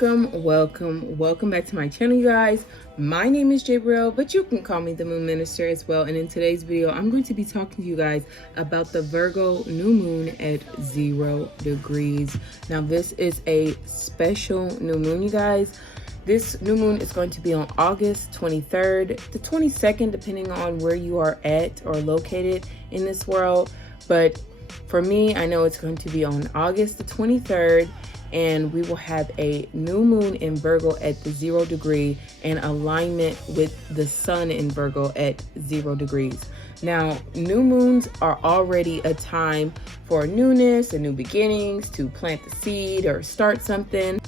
welcome back to my channel, you guys. My name is Jabriel, but you can call me the Moon Minister as well. And in today's video, I'm going to be talking to you guys about the Virgo new moon at 0 degrees. Now, this is a special new moon, you guys. This new moon is going to be on August 23rd to 22nd, depending on where you are at or located in this world. But for me, I know it's going to be on August the 23rd. And we will have a new moon in Virgo at the 0 degree in alignment with the sun in Virgo at 0 degrees. Now, new moons are already a time for newness and new beginnings, to plant the seed or start something.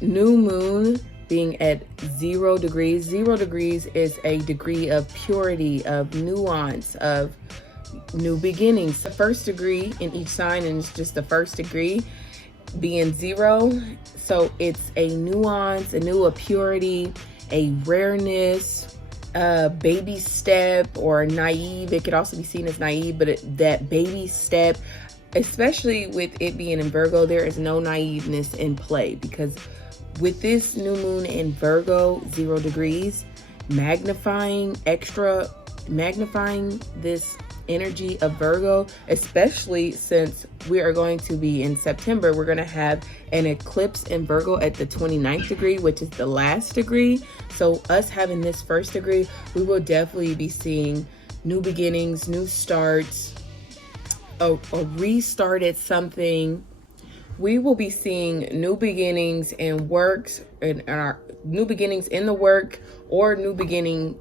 New moon being at 0 degrees. 0 degrees is a degree of purity, of nuance, of new beginnings. The first degree in each sign, and it's just the first degree being 0, so it's a nuance, a purity, a rareness, a baby step, or naive. It could also be seen as naive, but that baby step, especially with it being in Virgo, there is no naiveness in play, because with this new moon in Virgo, 0 degrees, magnifying this energy of Virgo, especially since we are going to be in September, we're going to have an eclipse in Virgo at the 29th degree, which is the last degree. So us having this first degree, we will definitely be seeing new beginnings, new starts, a restart at something. We will be seeing new beginnings in works, and our new beginnings in the work, or new beginning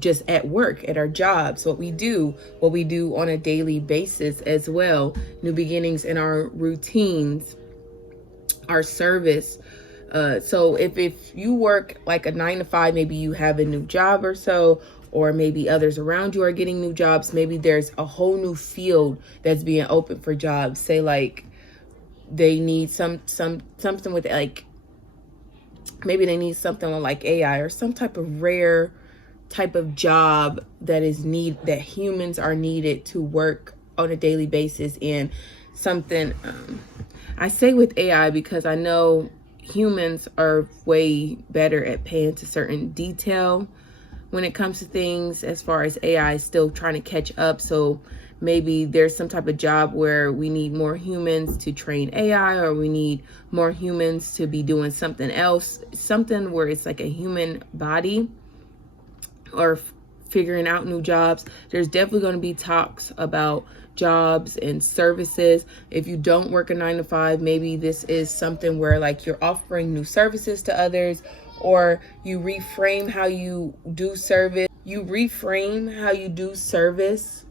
just at work, at our jobs, what we do on a daily basis as well. New beginnings in our routines, our service. So if you work like a 9 to 5, maybe you have a new job or so, or maybe others around you are getting new jobs. Maybe there's a whole new field that's being open for jobs. Say like they need something with, like, maybe they need something on like AI or some type of rare type of job that humans are needed to work on a daily basis in something. I say with AI because I know humans are way better at paying to certain detail when it comes to things, as far as AI is still trying to catch up. So maybe there's some type of job where we need more humans to train AI, or we need more humans to be doing something else, something where it's like a human body, or figuring out new jobs. There's definitely going to be talks about jobs and services. If you don't work a 9 to 5, maybe this is something where like you're offering new services to others, or you reframe how you do service.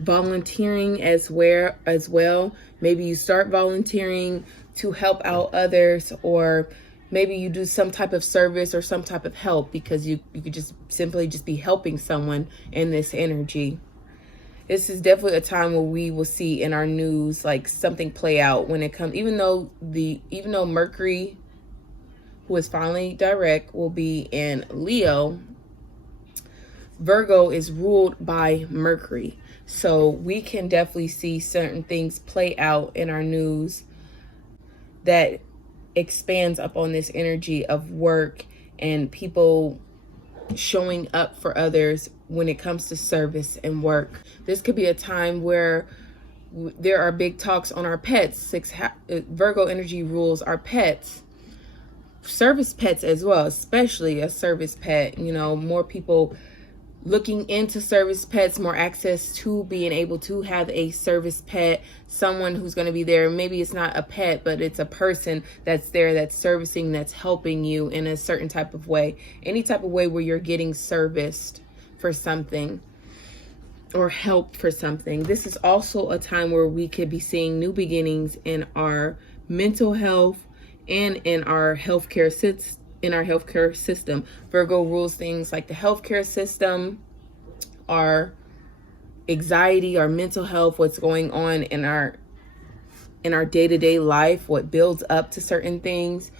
Volunteering as well. Maybe you start volunteering to help out others, or maybe you do some type of service or some type of help because you could just simply be helping someone in this energy. This is definitely a time where we will see in our news like something play out when it comes, even though Mercury, who is finally direct, will be in Leo. Virgo is ruled by Mercury. So we can definitely see certain things play out in our news that expands up on this energy of work and people showing up for others when it comes to service and work. This could be a time where there are big talks on our pets. Virgo energy rules our pets, service pets as well, especially a service pet. More people looking into service pets, more access to being able to have a service pet, someone who's going to be there. Maybe it's not a pet, but it's a person that's there, that's servicing, that's helping you in a certain type of way. Any type of way where you're getting serviced for something or help for something. This is also a time where we could be seeing new beginnings in our mental health and in our healthcare system. Virgo rules things like the healthcare system, our anxiety, our mental health, what's going on in our day-to-day life, what builds up to certain things.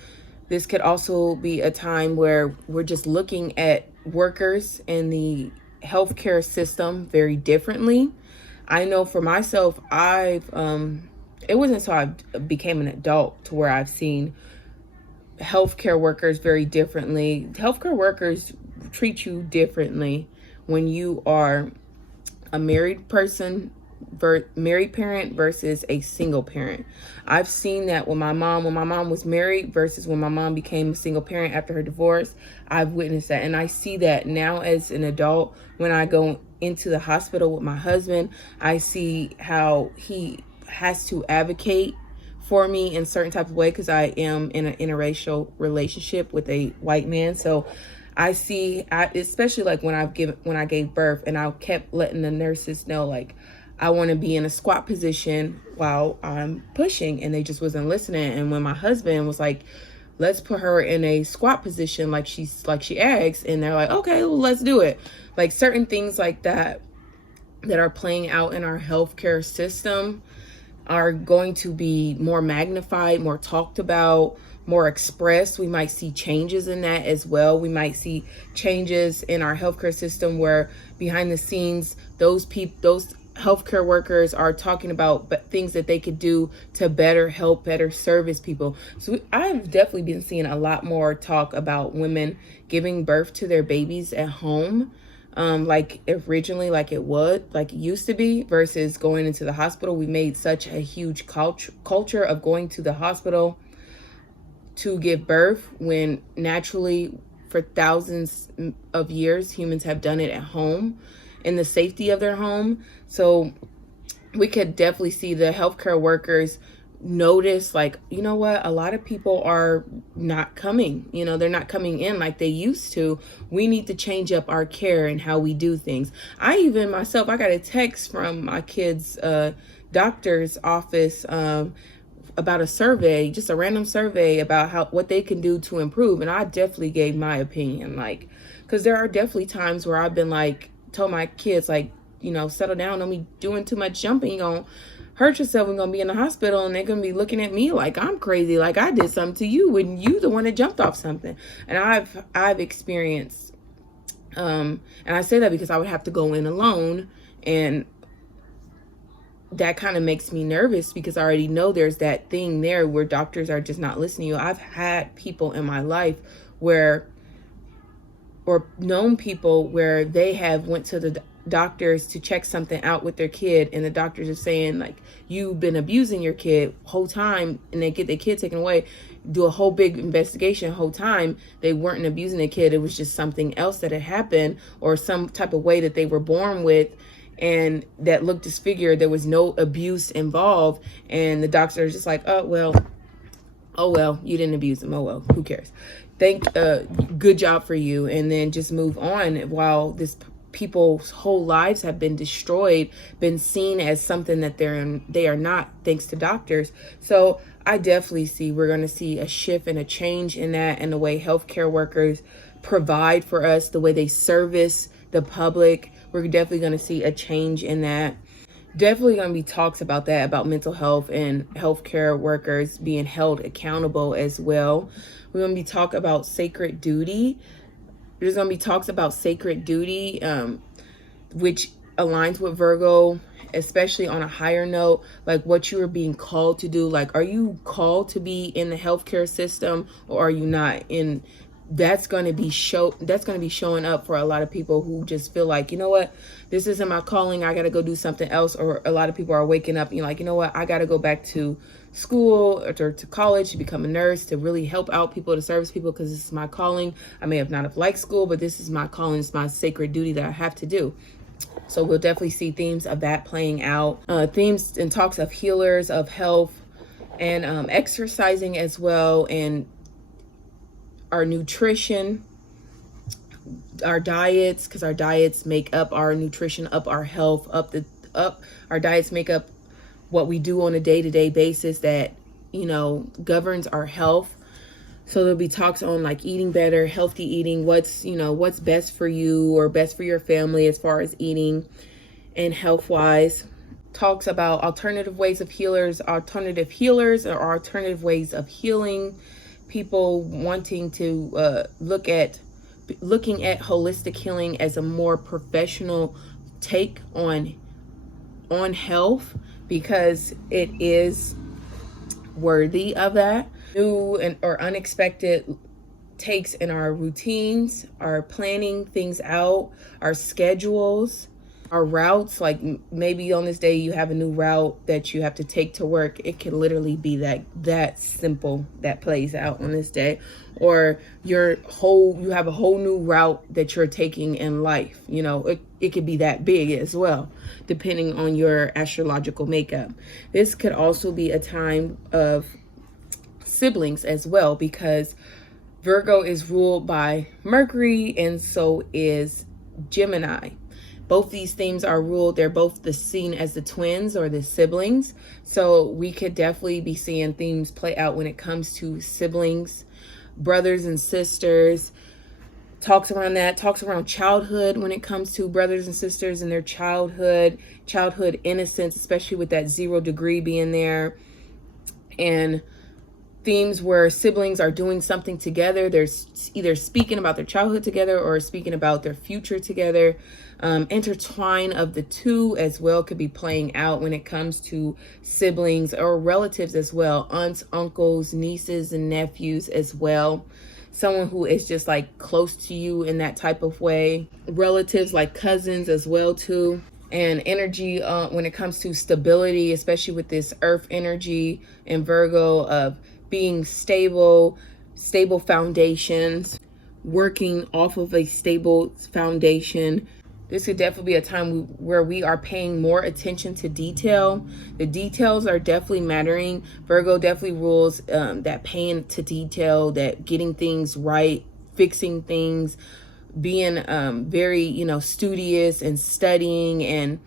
This could also be a time where we're just looking at workers in the healthcare system very differently. I know for myself, it wasn't until I became an adult to where I've seen healthcare workers very differently. Healthcare workers treat you differently when you are a married person, married parent versus a single parent. I've seen that with my mom, when my mom was married versus when my mom became a single parent after her divorce. I've witnessed that, and I see that now as an adult. When I go into the hospital with my husband, I see how he has to advocate for me in certain type of way, because I am in an interracial relationship with a white man. So I see, especially like when I gave birth, and I kept letting the nurses know, like, I want to be in a squat position while I'm pushing, and they just wasn't listening. And when my husband was like, let's put her in a squat position like she asked, and they're like, okay, well, let's do it. Like certain things like that are playing out in our healthcare system are going to be more magnified, more talked about, more expressed. We might see changes in that as well. We might see changes in our healthcare system where behind the scenes, those healthcare workers are talking about things that they could do to better help, better service people. So I've definitely been seeing a lot more talk about women giving birth to their babies at home. Like originally, like it used to be, versus going into the hospital. We made such a huge culture of going to the hospital to give birth, when naturally for thousands of years humans have done it at home in the safety of their home. So we could definitely see the healthcare workers notice, like, you know what, a lot of people are not coming, they're not coming in like they used to. We need to change up our care and how we do things. I got a text from my kid's doctor's office about a survey, just a random survey about what they can do to improve. And I definitely gave my opinion, like, because there are definitely times where I've been like, told my kids, like, settle down, don't be doing too much jumping, you're gonna hurt yourself, we're gonna be in the hospital, and they're gonna be looking at me like I'm crazy, like I did something to you when you the one that jumped off something. And I've experienced and I say that because I would have to go in alone, and that kind of makes me nervous because I already know there's that thing there where doctors are just not listening to you. I've had people in my life or known people where they have went to the doctors to check something out with their kid, and the doctors are saying, like, you've been abusing your kid whole time, and they get their kid taken away, do a whole big investigation. Whole time they weren't abusing the kid, it was just something else that had happened, or some type of way that they were born with and that looked disfigured. There was no abuse involved, and the doctor is just like, oh well, you didn't abuse them, oh well, who cares, good job for you, and then just move on, while people's whole lives have been destroyed, been seen as something that they are not, thanks to doctors. So I definitely see we're going to see a shift and a change in that, and the way healthcare workers provide for us, the way they service the public. We're definitely going to see a change in that. Definitely going to be talks about that, about mental health and healthcare workers being held accountable as well. We're going to be talking about sacred duty. There's going to be talks about sacred duty, which aligns with Virgo, especially on a higher note, like what you are being called to do. Like, are you called to be in the healthcare system, or are you not? And that's going to be showing up for a lot of people who just feel like, you know what, this isn't my calling, I got to go do something else. Or a lot of people are waking up and you're like, you know what, I got to go back to school or to college to become a nurse, to really help out people, to service people, because this is my calling. I may have not have liked school, but this is my calling. It's my sacred duty that I have to do. So we'll definitely see themes of that playing out. Themes and talks of healers, of health, and exercising as well, and our nutrition, our diets, because our diets make up our nutrition, up our health, our diets make up what we do on a day-to-day basis that, governs our health. So there'll be talks on like eating better, healthy eating, what's best for you or best for your family as far as eating and health-wise. Talks about alternative ways of healers or alternative ways of healing. People wanting to looking at holistic healing as a more professional take on health, because it is worthy of that. New and or unexpected takes in our routines, our planning things out, our schedules, our routes. Like maybe on this day you have a new route that you have to take to work. It can literally be that simple that plays out on this day. Or you have a whole new route that you're taking in life. You know, it could be that big as well, depending on your astrological makeup. This could also be a time of siblings as well, because Virgo is ruled by Mercury and so is Gemini. Both these themes are ruled, they're both seen as the twins or the siblings. So we could definitely be seeing themes play out when it comes to siblings, brothers and sisters. Talks around childhood when it comes to brothers and sisters and their childhood innocence, especially with that 0 degree being there. And themes where siblings are doing something together. They're either speaking about their childhood together or speaking about their future together. Intertwine of the two as well could be playing out when it comes to siblings or relatives as well. Aunts, uncles, nieces, and nephews as well. Someone who is just like close to you in that type of way. Relatives like cousins as well too. And energy when it comes to stability, especially with this earth energy in Virgo of being stable foundations, working off of a stable foundation. This could definitely be a time where we are paying more attention to detail. The details are definitely mattering. Virgo definitely rules that paying to detail, that getting things right, fixing things, being very, studious and studying and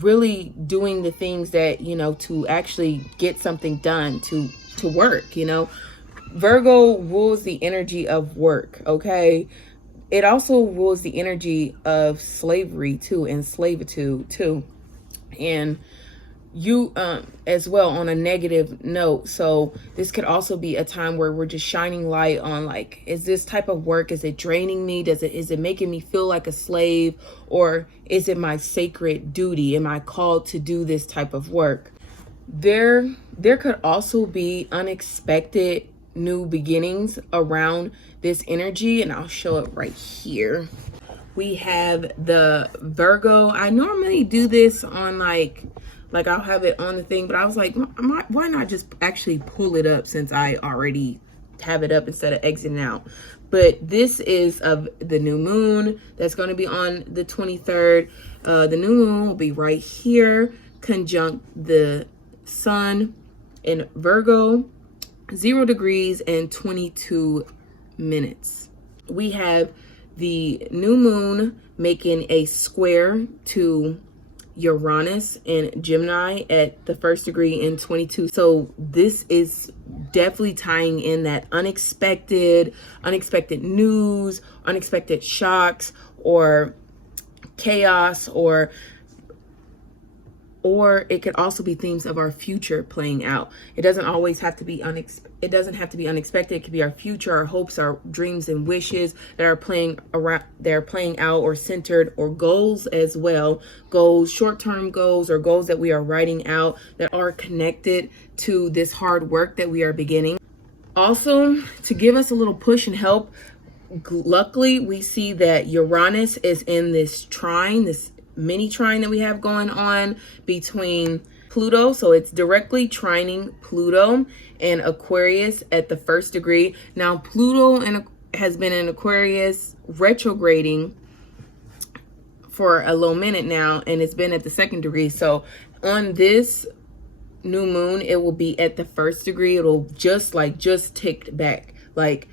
really doing the things that, to actually get something done, to work. Virgo rules the energy of work, okay? It also rules the energy of slavery too, and slavitude too. And you as well on a negative note. So this could also be a time where we're just shining light on, like, is this type of work, is it draining me? Is it making me feel like a slave? Or is it my sacred duty? Am I called to do this type of work? There could also be unexpected new beginnings around this energy, and I'll show it right here. We have the Virgo. I normally do this on like I'll have it on the thing, but I was like, why not just actually pull it up since I already have it up instead of exiting out. But this is of the new moon that's going to be on the 23rd. The new moon will be right here, conjunct the sun in Virgo, 0 degrees and 22 minutes. We have the new moon making a square to Uranus and Gemini at the 1st degree in 22. So this is definitely tying in that unexpected news, unexpected shocks, or chaos, or it could also be themes of our future playing out. It doesn't always have to be unexpected. It could be our future, our hopes, our dreams and wishes that are playing out or centered, or goals as well. Goals, short-term goals, or goals that we are writing out that are connected to this hard work that we are beginning. Also, to give us a little push and help, luckily we see that Uranus is in this trine, this mini trine that we have going on between Pluto. So it's directly trining Pluto and Aquarius at the 1st degree. Now Pluto has been in Aquarius retrograding for a little minute now, and it's been at the 2nd degree. So on this new moon, it will be at the 1st degree. It'll just ticked back, like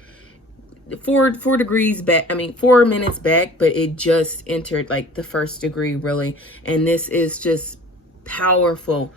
4 degrees back, 4 minutes back, but it just entered like the 1st degree really. And this is just powerful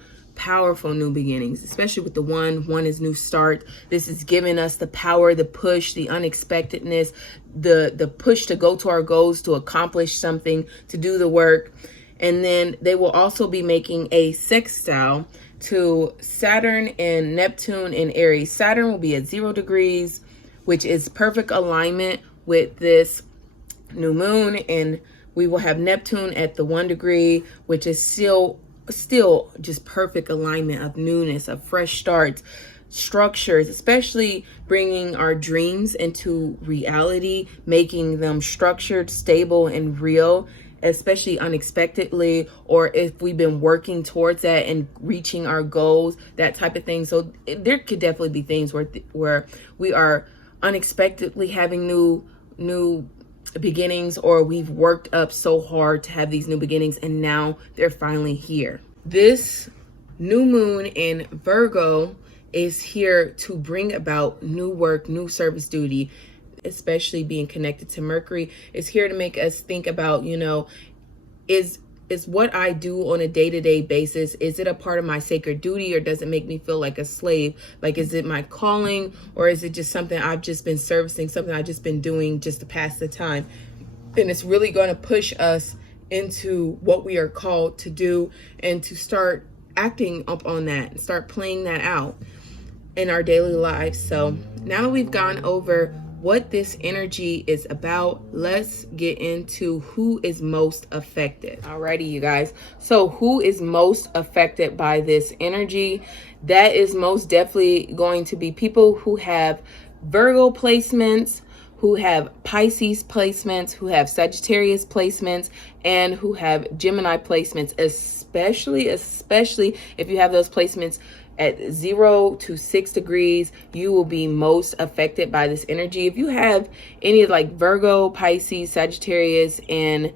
new beginnings, especially with the one is new start. This is giving us the power, the push, the unexpectedness, the push to go to our goals, to accomplish something, to do the work. And then they will also be making a sextile to Saturn and Neptune in Aries. Saturn will be at 0 degrees, which is perfect alignment with this new moon. And we will have Neptune at the 1 degree, which is still still just perfect alignment of newness, of fresh starts, structures, especially bringing our dreams into reality, making them structured, stable, and real, especially unexpectedly, or if we've been working towards that and reaching our goals, that type of thing. So there could definitely be things where we are unexpectedly having new beginnings, or we've worked up so hard to have these new beginnings and now they're finally here. This new moon in Virgo is here to bring about new work, new service duty, especially being connected to Mercury. Is here to make us think about, is what I do on a day-to-day basis, is it a part of my sacred duty, or does it make me feel like a slave? Like, is it my calling, or is it just something I've just been servicing, something I've just been doing just to pass the time? And it's really going to push us into what we are called to do, and to start acting up on that and start playing that out in our daily lives. So now that we've gone over what this energy is about, let's get into who is most affected. Alrighty, you guys. So who is most affected by this energy? That is most definitely going to be people who have Virgo placements, who have Pisces placements, who have Sagittarius placements, and who have Gemini placements, especially if you have those placements at 0 to 6 degrees, you will be most affected by this energy. If you have any like Virgo, Pisces, Sagittarius, and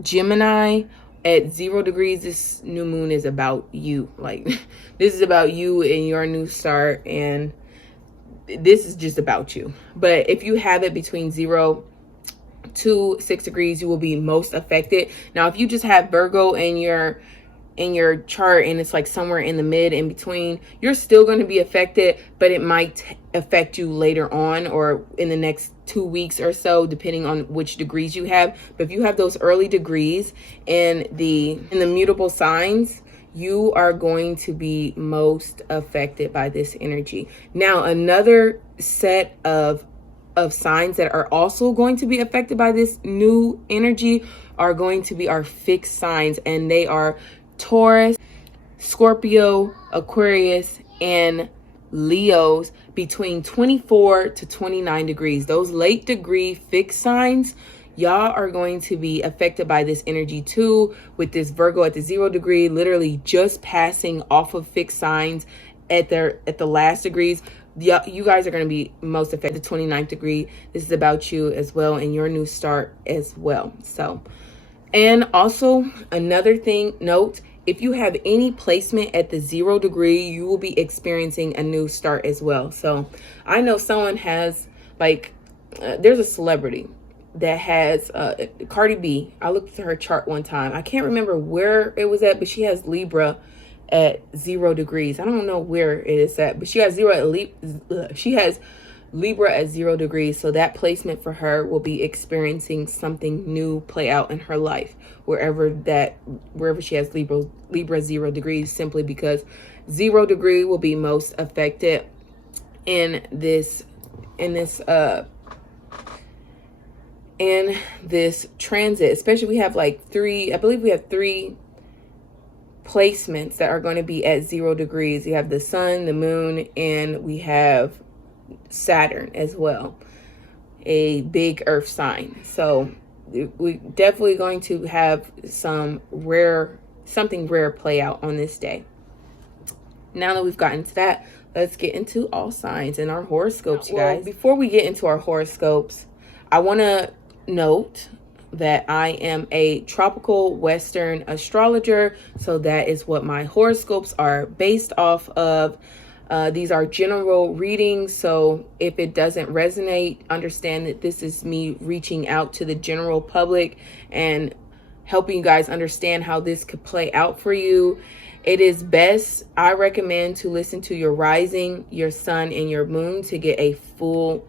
Gemini at 0 degrees, this new moon is about you. Like, this is about you and your new start, and this is just about you. But if you have it between 0 to 6 degrees, you will be most affected. Now, if you just have Virgo in your chart and it's like somewhere in the mid in between, you're still going to be affected, but it might affect you later on or in the next 2 weeks or so, depending on which degrees you have. But if you have those early degrees in the mutable signs, you are going to be most affected by this energy. Now, another set of signs that are also going to be affected by this new energy are going to be our fixed signs, and they are Taurus, Scorpio, Aquarius, and Leos between 24 to 29 degrees. Those late degree fixed signs, y'all are going to be affected by this energy too, with this Virgo at the 0 degree, literally just passing off of fixed signs at the last degrees. You guys are going to be most affected. The 29th degree, this is about you as well, and your new start as well. So, and also another thing, note, if you have any placement at the 0 degree, you will be experiencing a new start as well. So I know someone has, like, there's a celebrity that has Cardi B. I looked at her chart one time. I can't remember where it was at, but she has Libra at 0 degrees. I don't know where it is at, but she has Libra at 0 degrees. So that placement for her will be experiencing something new play out in her life, wherever she has Libra 0 degrees, simply because 0 degree will be most affected in this transit. Especially, we have like I believe we have three placements that are going to be at 0 degrees. You have the sun, the moon, and we have Saturn as well, a big earth sign. So we're definitely going to have something rare play out on this day. Now that we've gotten to that, let's get into all signs and our horoscopes, you guys. Before we get into our horoscopes, I want to note that I am a tropical Western astrologer. So that is what my horoscopes are based off of. These are general readings. So if it doesn't resonate, understand that this is me reaching out to the general public and helping you guys understand how this could play out for you. It is best, I recommend, to listen to your rising, your sun, and your moon to get a full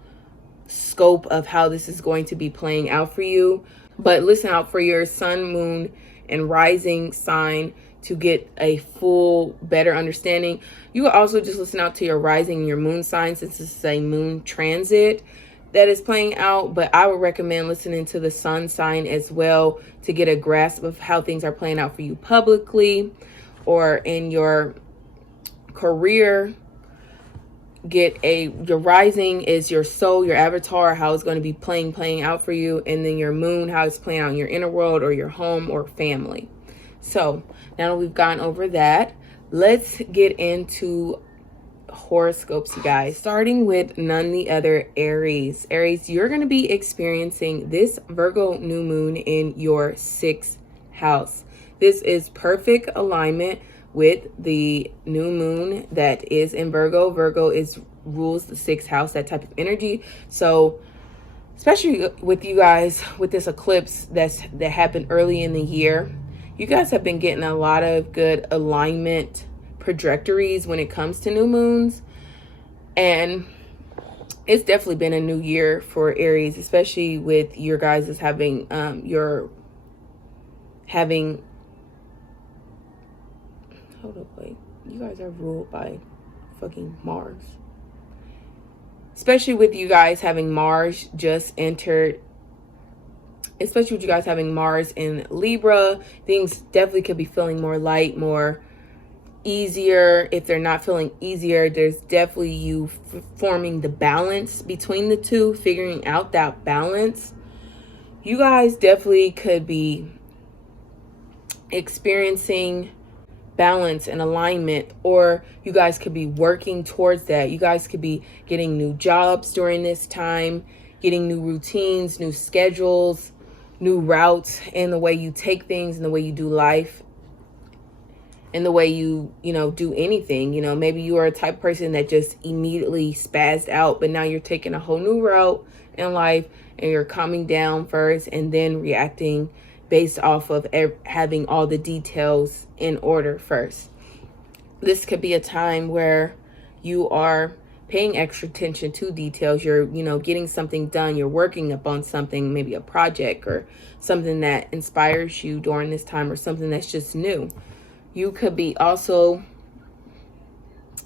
scope of how this is going to be playing out for you. But listen out for your sun, moon, and rising sign to get a full, better understanding. You will also just listen out to your rising and your moon sign, since this is a moon transit that is playing out. But I would recommend listening to the sun sign as well to get a grasp of how things are playing out for you publicly. or in your career, your rising is your soul, your avatar, how it's going to be playing out for you, and then your moon, how it's playing out in your inner world or your home or family. So now that we've gone over that, let's get into horoscopes, you guys, starting with none the other Aries. Aries, you're going to be experiencing this Virgo new moon in your 6th house. This is perfect alignment with the new moon that is in Virgo. Virgo rules the 6th house, that type of energy. So especially with you guys, with this eclipse that happened early in the year, you guys have been getting a lot of good alignment trajectories when it comes to new moons. And it's definitely been a new year for Aries, especially with your guys having hold up, wait, you guys are ruled by fucking Mars. Especially with you guys having Mars just entered, especially with you guys having Mars in Libra, things definitely could be feeling more light, more easier. If they're not feeling easier, there's definitely you forming the balance between the two, figuring out that balance. You guys definitely could be experiencing balance and alignment, or you guys could be working towards that. You guys could be getting new jobs during this time, getting new routines, new schedules, new routes in the way you take things, in the way you do life, in the way you do anything. Maybe you are a type of person that just immediately spazzed out, but now you're taking a whole new route in life and you're calming down first and then reacting based off of having all the details in order first. This could be a time where you are paying extra attention to details. You're, getting something done. You're working upon something, maybe a project or something that inspires you during this time, or something that's just new. You could be also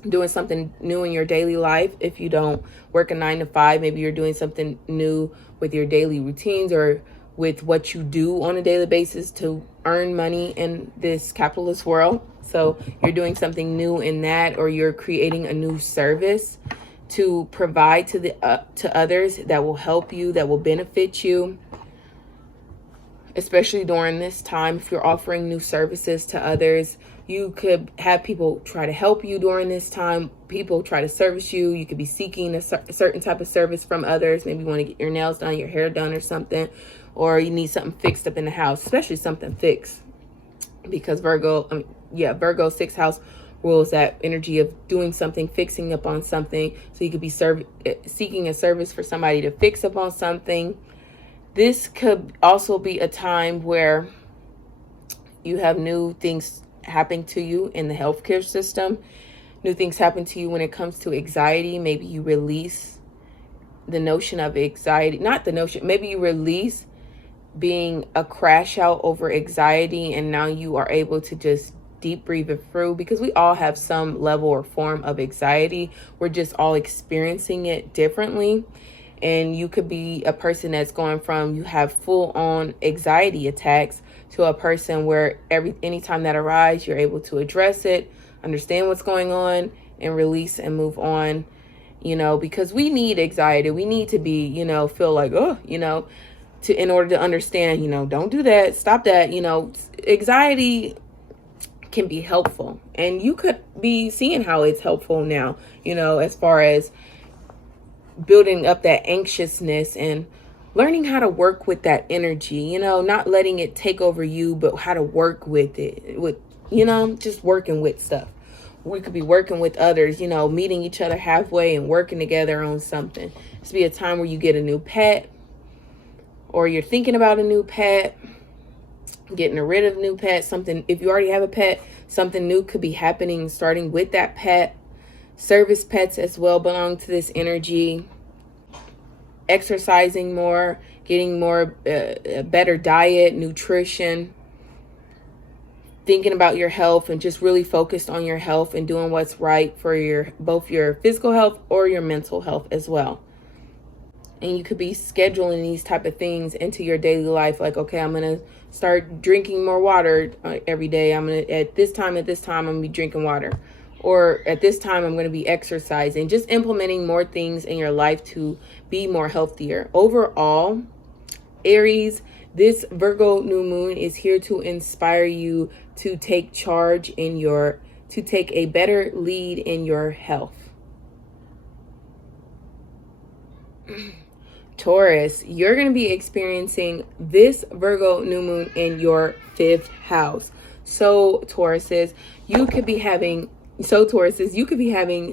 doing something new in your daily life. If you don't work a 9 to 5, maybe you're doing something new with your daily routines or with what you do on a daily basis to earn money in this capitalist world. So you're doing something new in that, or you're creating a new service to provide to others that will help you, that will benefit you. Especially during this time, if you're offering new services to others, you could have people try to help you during this time. People try to service you. You could be seeking a certain type of service from others. Maybe you want to get your nails done, your hair done or something, or you need something fixed up in the house, especially something fixed. Because Virgo 6th house rules that energy of doing something, fixing up on something. So you could be seeking a service for somebody to fix up on something. This could also be a time where you have new things happening to you in the healthcare system. New things happen to you when it comes to anxiety. Maybe you release the notion of anxiety. Maybe you release being a crash out over anxiety, and now you are able to just deep breathe it through, because we all have some level or form of anxiety. We're just all experiencing it differently. And you could be a person that's going from you have full on anxiety attacks to a person where anytime that arises, you're able to address it, understand what's going on, and release and move on. Because we need anxiety. We need to be, feel like, in order to understand, don't do that, stop that. Anxiety can be helpful, and you could be seeing how it's helpful now, as far as building up that anxiousness and learning how to work with that energy, not letting it take over you, but how to work with it, just working with stuff. We could be working with others, meeting each other halfway and working together on something. This be a time where you get a new pet, or you're thinking about a new pet, getting rid of a new pet, something. If you already have a pet, something new could be happening, starting with that pet. Service pets as well belong to this energy. Exercising more, getting more, a better diet, nutrition, thinking about your health, and just really focused on your health and doing what's right for both your physical health or your mental health as well. And you could be scheduling these type of things into your daily life. Like, okay, I'm going to start drinking more water every day. At this time, I'm going to be drinking water. Or at this time, I'm going to be exercising. Just implementing more things in your life to be more healthier. Overall, Aries, this Virgo new moon is here to inspire you to take charge to take a better lead in your health. Taurus, you're going to be experiencing this Virgo new moon in your 5th house. So Tauruses, you could be having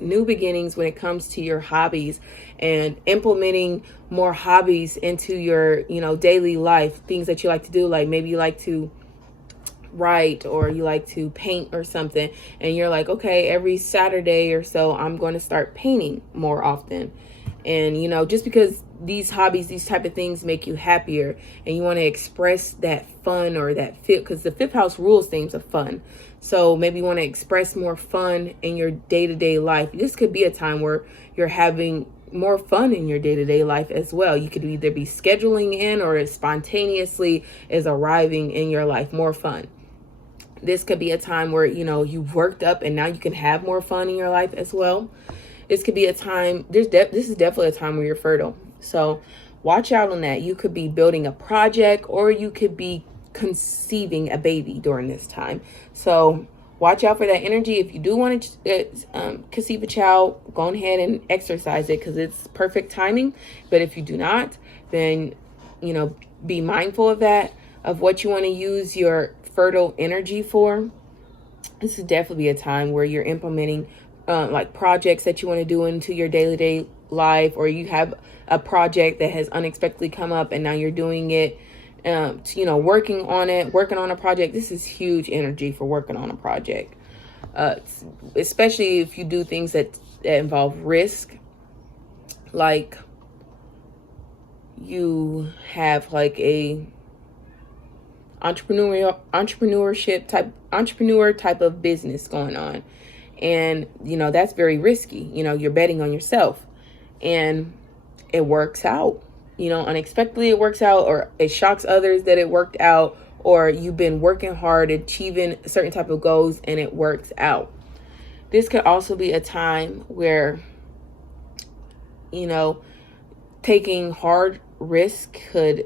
new beginnings when it comes to your hobbies and implementing more hobbies into your, daily life, things that you like to do. Like maybe you like to write or you like to paint or something. And you're like, okay, every Saturday or so, I'm going to start painting more often. And, just because these hobbies, these type of things make you happier and you want to express that fun or that fit, because the 5th house rules things of fun. So maybe you want to express more fun in your day-to-day life. This could be a time where you're having more fun in your day-to-day life as well. You could either be scheduling in or it spontaneously is arriving in your life, more fun. This could be a time where, you've worked up and now you can have more fun in your life as well. This could be a time, this is definitely a time where you're fertile. So watch out on that. You could be building a project or you could be conceiving a baby during this time. So watch out for that energy. If you do want to conceive a child, go ahead and exercise it because it's perfect timing. But if you do not, then, be mindful of that, of what you want to use your fertile energy for. This is definitely a time where you're implementing like projects that you want to do into your daily life, or you have a project that has unexpectedly come up and now you're doing it, working on a project. This is huge energy for working on a project, especially if you do things that involve risk, like you have like a entrepreneur type of business going on. And, that's very risky. You're betting on yourself and it works out, unexpectedly it works out, or it shocks others that it worked out, or you've been working hard, achieving a certain type of goals and it works out. This could also be a time where, taking hard risk could,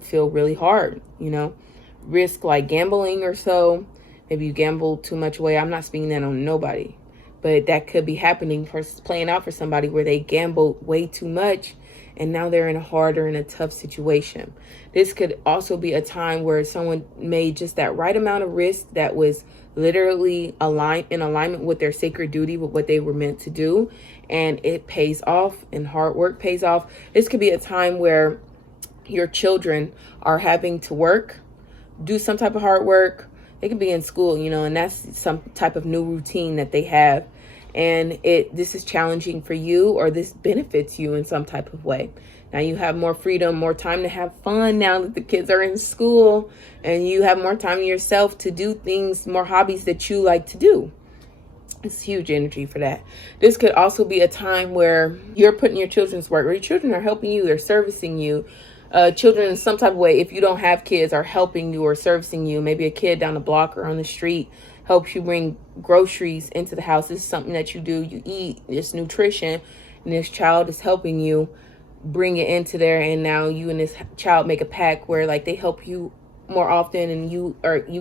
feel really hard, risk like gambling or so. Maybe you gamble too much away. I'm not speaking that on nobody, but that could be happening, playing out for somebody where they gambled way too much and now they're in a tough situation. This could also be a time where someone made just that right amount of risk that was literally in alignment with their sacred duty, with what they were meant to do, and it pays off and hard work pays off. This could be a time where your children are having to work, do some type of hard work. They could be in school, and that's some type of new routine that they have. And this is challenging for you, or this benefits you in some type of way. Now you have more freedom, more time to have fun now that the kids are in school, and you have more time to yourself to do things, more hobbies that you like to do. It's huge energy for that. This could also be a time where you're putting your children's work, or your children are helping you, they're servicing you. Children in some type of way, if you don't have kids, are helping you or servicing you. Maybe a kid down the block or on the street helps you bring groceries into the house. This is something that you do. You eat this nutrition, and this child is helping you bring it into there. And now you and this child make a pact where like they help you more often, and you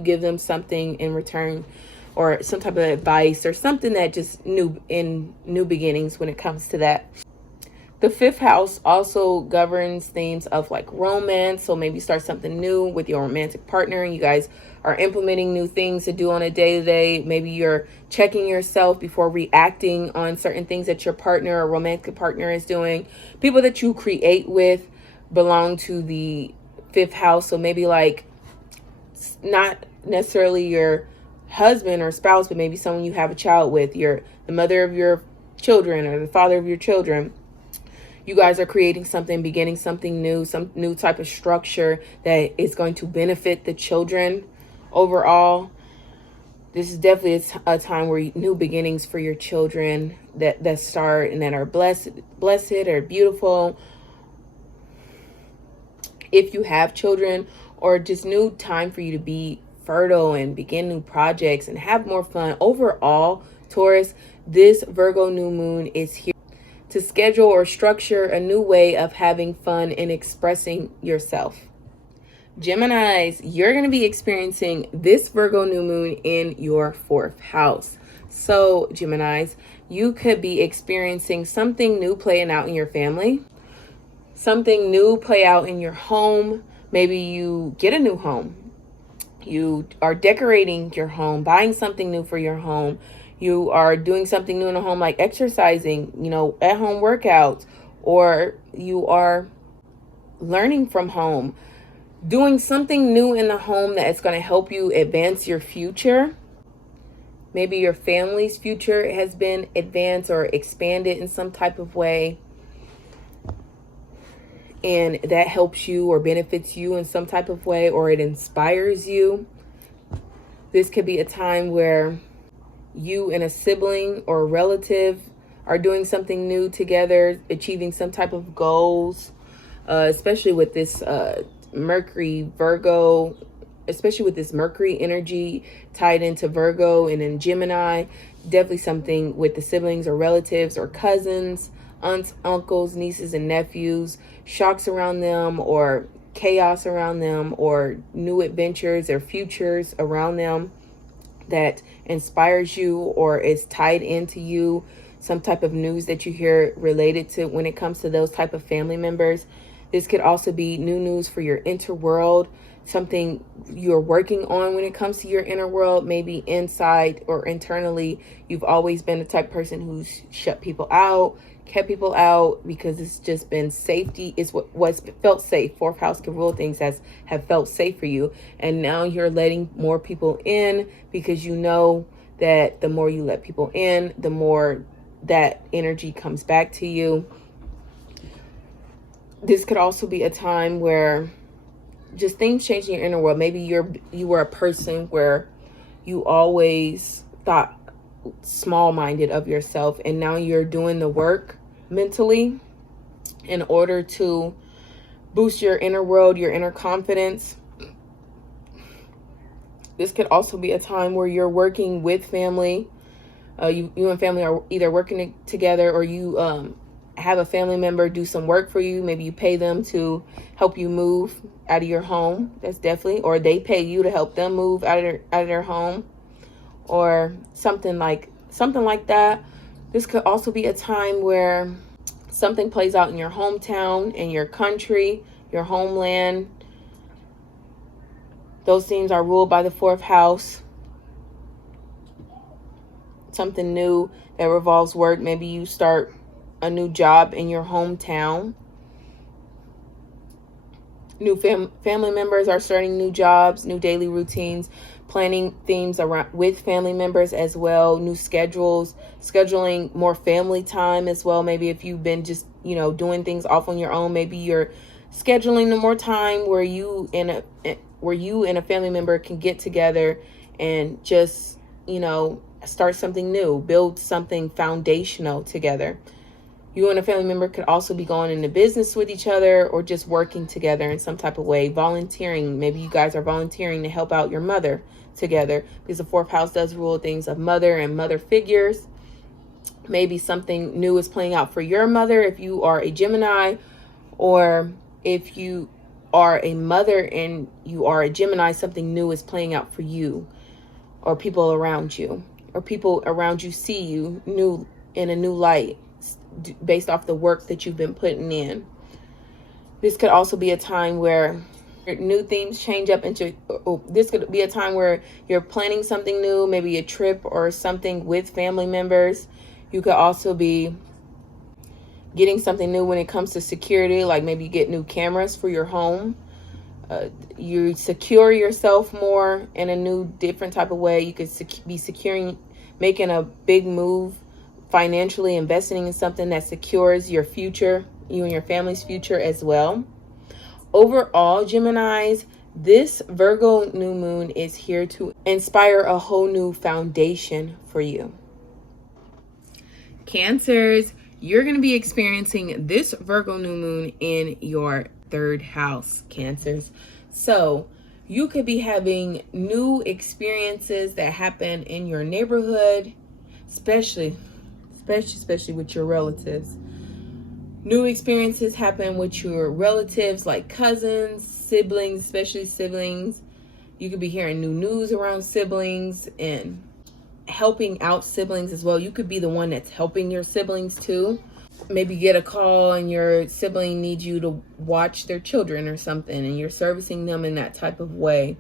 give them something in return, or some type of advice or something that just new beginnings when it comes to that. The 5th house also governs themes of like romance. So maybe start something new with your romantic partner. You guys are implementing new things to do on a day-to-day. Maybe you're checking yourself before reacting on certain things that your partner or romantic partner is doing. People that you create with belong to the 5th house. So maybe like not necessarily your husband or spouse, but maybe someone you have a child with, the mother of your children or the father of your children. You guys are creating something, beginning something new, some new type of structure that is going to benefit the children overall. This is definitely a time where new beginnings for your children that start and that are blessed or beautiful, if you have children, or just new time for you to be fertile and begin new projects and have more fun. Overall, Taurus, this Virgo new moon is here to schedule or structure a new way of having fun and expressing yourself. Geminis, you're going to be experiencing this Virgo new moon in your 4th house. So, Geminis, you could be experiencing something new playing out in your family, something new play out in your home. Maybe you get a new home. You are decorating your home, buying something new for your home. You are doing something new in the home, like exercising, at home workouts, or you are learning from home, doing something new in the home that is going to help you advance your future. Maybe your family's future has been advanced or expanded in some type of way, and that helps you or benefits you in some type of way, or it inspires you. This could be a time where you and a sibling or a relative are doing something new together, achieving some type of goals, especially with this Mercury Virgo, especially with this Mercury energy tied into Virgo and in Gemini. Definitely something with the siblings or relatives or cousins, aunts, uncles, nieces, and nephews, shocks around them or chaos around them, or new adventures or futures around them that inspires you or is tied into you. Some type of news that you hear related to when it comes to those type of family members. This could also be new news for your interworld, something you're working on when it comes to your inner world. Maybe inside or internally, you've always been the type of person who's shut people out, kept people out, because it's just been safety is what's felt safe. 4th house can rule things as have felt safe for you, and now you're letting more people in, because you know that the more you let people in, the more that energy comes back to you. This could also be a time where just things change in your inner world. Maybe you were a person where you always thought small-minded of yourself, and now you're doing the work mentally in order to boost your inner world, your inner confidence. This could also be a time where you're working with family. You and family are either working together, or you have a family member do some work for you. Maybe you pay them to help you move out of your home. That's definitely, or they pay you to help them move out of their home, or something like that. This could also be a time where something plays out in your hometown, in your country, your homeland. Those themes are ruled by the 4th house. Something new that revolves work. Maybe you start a new job in your hometown. New family members are starting new jobs, new daily routines, planning themes around with family members as well. New schedules, scheduling more family time as well. Maybe if you've been just, doing things off on your own, maybe you're scheduling the more time where you and a family member can get together and just, start something new, build something foundational together. You and a family member could also be going into business with each other, or just working together in some type of way, volunteering. Maybe you guys are volunteering to help out your mother together, because the 4th house does rule things of mother and mother figures. Maybe something new is playing out for your mother if you are a Gemini, or if you are a mother and you are a Gemini, something new is playing out for you, or people around you, or people around you see you new in a new light, based off the work that you've been putting in. This could also be a time where new themes change up into, this could be a time where you're planning something new, maybe a trip or something with family members. You could also be getting something new when it comes to security, like maybe you get new cameras for your home. You secure yourself more in a new, different type of way. You could be securing, making a big move financially, investing in something that secures your future, you and your family's future as well. Overall, Geminis, this Virgo new moon is here to inspire a whole new foundation for you. Cancers, you're going to be experiencing this Virgo new moon in your third house, Cancers. So you could be having new experiences that happen in your neighborhood, especially with your relatives. New experiences happen with your relatives, like cousins, siblings, especially siblings. You could be hearing new news around siblings and helping out siblings as well. You could be the one that's helping your siblings too. Maybe get a call and your sibling needs you to watch their children or something, and you're servicing them in that type of way.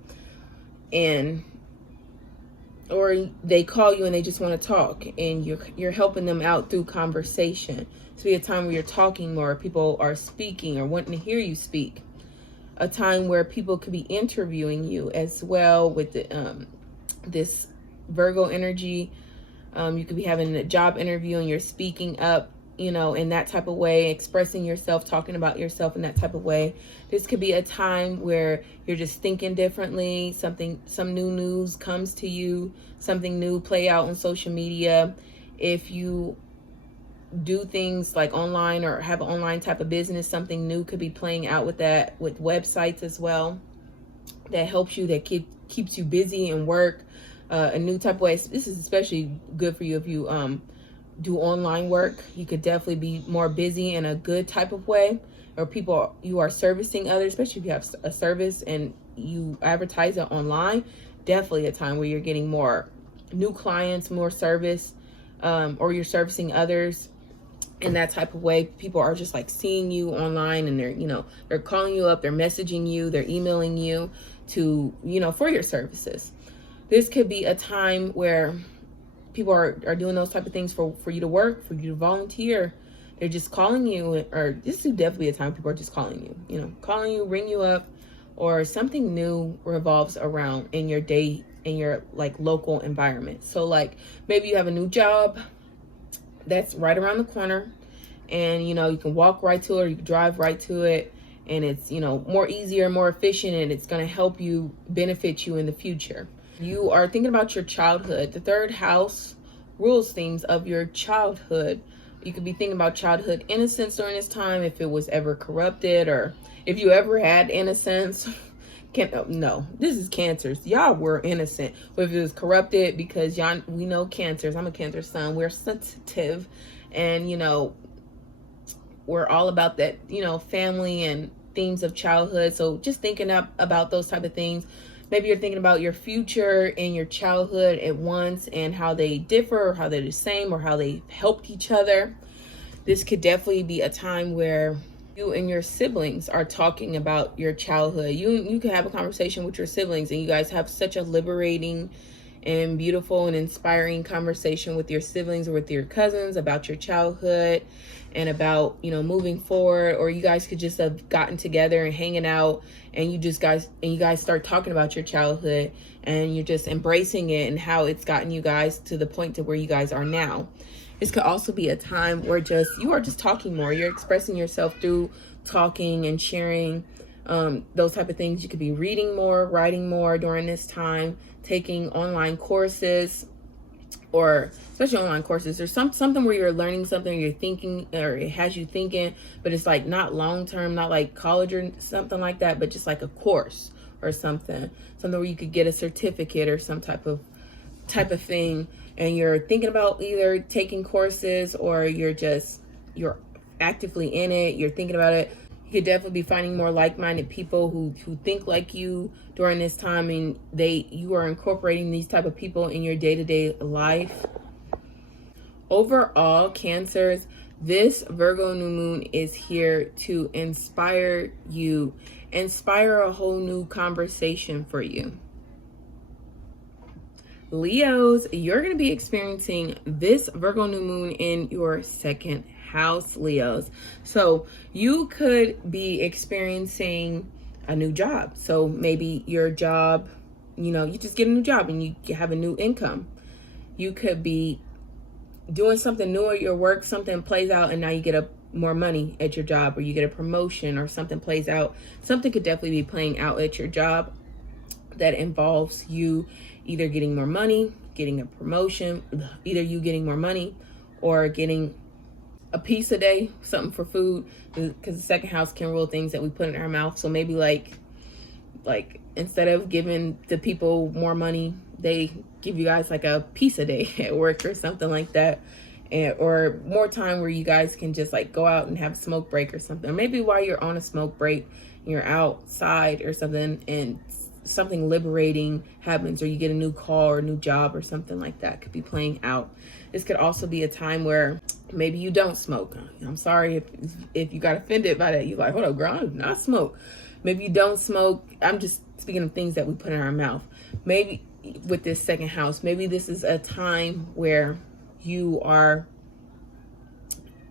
Or they call you and they just want to talk, and you're helping them out through conversation. It's be a time where you're talking more, people are speaking or wanting to hear you speak. A time where people could be interviewing you as well with this Virgo energy. You could be having a job interview and you're speaking up, in that type of way, expressing yourself, talking about yourself in that type of way. This could be a time where you're just thinking differently. Some new news comes to you, something new play out on social media. If you do things like online or have an online type of business, something new could be playing out with that, with websites as well, that helps you, that keeps you busy and work a new type of way. This is especially good for you if you do online work. You could definitely be more busy in a good type of way, or you are servicing others, especially if you have a service and you advertise it online. Definitely a time where you're getting more new clients, more service, or you're servicing others in that type of way. People are just like seeing you online, and they're calling you up, they're messaging you, they're emailing you to, for your services. This could be a time where people are doing those type of things for you to work, for you to volunteer. They're just calling you, or this is definitely a time people are just calling you, calling you, ring you up, or something new revolves around in your day, in your like local environment. So like maybe you have a new job that's right around the corner, and you can walk right to it, or you can drive right to it, and it's more easier, more efficient, and it's going to help you, benefit you in the future. You are thinking about your childhood. The third house rules themes of your childhood. You could be thinking about childhood innocence during this time, if it was ever corrupted, or if you ever had innocence. No, this is Cancers. Y'all were innocent. But if it was corrupted, because y'all, we know Cancers. I'm a Cancer sun. We're sensitive, and we're all about that, family and themes of childhood. So just thinking about those type of things. Maybe you're thinking about your future and your childhood at once, and how they differ, or how they're the same, or how they helped each other. This could definitely be a time where you and your siblings are talking about your childhood. You can have a conversation with your siblings, and you guys have such a liberating and beautiful and inspiring conversation with your siblings or with your cousins about your childhood and about, moving forward. Or you guys could just have gotten together and hanging out, and you guys start talking about your childhood, and you're just embracing it and how it's gotten you guys to the point to where you guys are now. This could also be a time where you are just talking more. You're expressing yourself through talking and sharing, those type of things. You could be reading more, writing more during this time, taking online courses, or especially online courses. There's something where you're learning something, you're thinking, or it has you thinking, but it's like not long term, not like college or something like that, but just like a course or something where you could get a certificate or some type of thing. And you're thinking about either taking courses, or you're actively in it, you're thinking about it. You could definitely be finding more like-minded people who think like you during this time, and you are incorporating these type of people in your day-to-day life. Overall, Cancers, this Virgo new moon is here to inspire you, inspire a whole new conversation for you. Leos, you're going to be experiencing this Virgo new moon in your second house, Leos. So you could be experiencing a new job. So maybe your job, you just get a new job and you have a new income. You could be doing something new at your work, something plays out, and now you get more money at your job, or you get a promotion, or something plays out. Something could definitely be playing out at your job that involves you either getting more money, getting a promotion, either you getting more money, or getting a piece a day, something for food, because the second house can rule things that we put in our mouth. So maybe like instead of giving the people more money, they give you guys like a piece a day at work or something like that. Or more time where you guys can just like go out and have a smoke break or something. Or maybe while you're on a smoke break, you're outside or something, and something liberating happens, or you get a new call or a new job or something like that could be playing out. This could also be a time where maybe you don't smoke. I'm sorry if you got offended by that. You're like, hold up, girl, I do not smoke. Maybe you don't smoke. I'm just speaking of things that we put in our mouth. Maybe with this second house, maybe this is a time where you are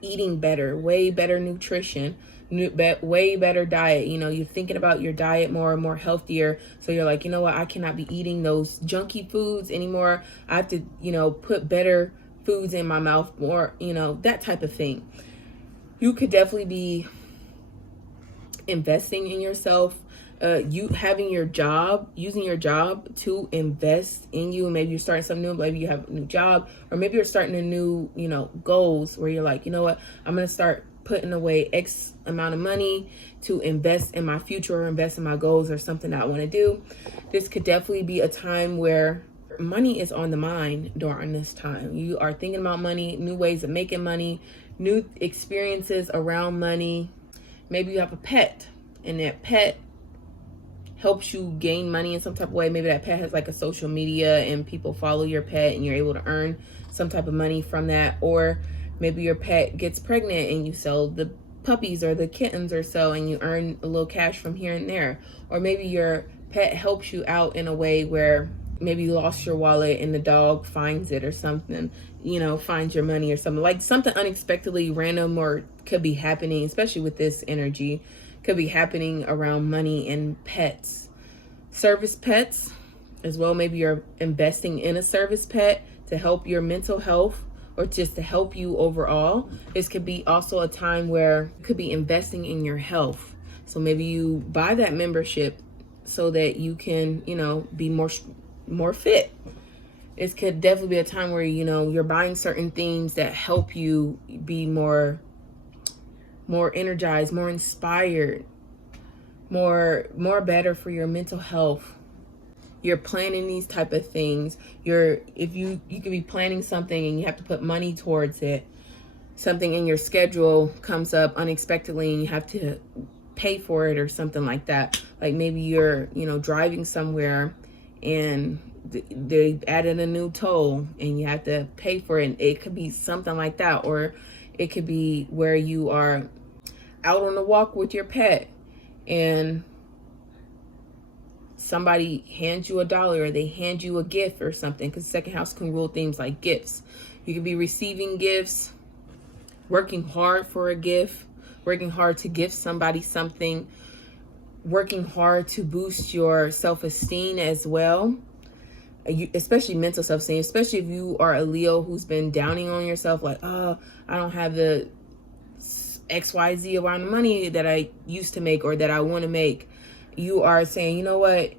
eating better, way better nutrition, way better diet. You know, you're thinking about your diet more and more healthier. So you're like, you know what, I cannot be eating those junky foods anymore. I have to, you know, put better foods in my mouth more, you know, that type of thing. You could definitely be investing in yourself. You having your job, using your job to invest in you. Maybe you're starting something new, maybe you have a new job, or maybe you're starting a new, you know, goals where you're like, you know what, I'm going to start putting away X amount of money to invest in my future or invest in my goals or something that I want to do. This could definitely be a time where money is on the mind during this time. You are thinking about money, new ways of making money, new experiences around money. Maybe you have a pet, and that pet helps you gain money in some type of way. Maybe that pet has like a social media and people follow your pet and you're able to earn some type of money from that. Or maybe your pet gets pregnant and you sell the puppies or the kittens or so, and you earn a little cash from here and there. Or maybe your pet helps you out in a way where maybe you lost your wallet and the dog finds it or something, you know, finds your money or something. Like something unexpectedly random or could be happening, especially with this energy, could be happening around money and pets. Service pets as well. Maybe you're investing in a service pet to help your mental health or just to help you overall. This could be also a time where you could be investing in your health. So maybe you buy that membership so that you can, you know, be more fit. It could definitely be a time where, you know, you're buying certain things that help you be more energized, more inspired, more better for your mental health. You're planning these type of things. If you could be planning something and you have to put money towards it. Something in your schedule comes up unexpectedly and you have to pay for it or something like that. Like maybe you're, you know, driving somewhere and they added a new toll and you have to pay for it. It could be something like that. Or it could be where you are out on a walk with your pet and somebody hands you $1 or they hand you a gift or something, because second house can rule things like gifts. You could be receiving gifts, working hard for a gift, working hard to give somebody something, working hard to boost your self-esteem as well. Especially mental self-esteem, especially if you are a Leo who's been downing on yourself, like, oh, I don't have the XYZ amount of money that I used to make or that I want to make. You are saying, you know what,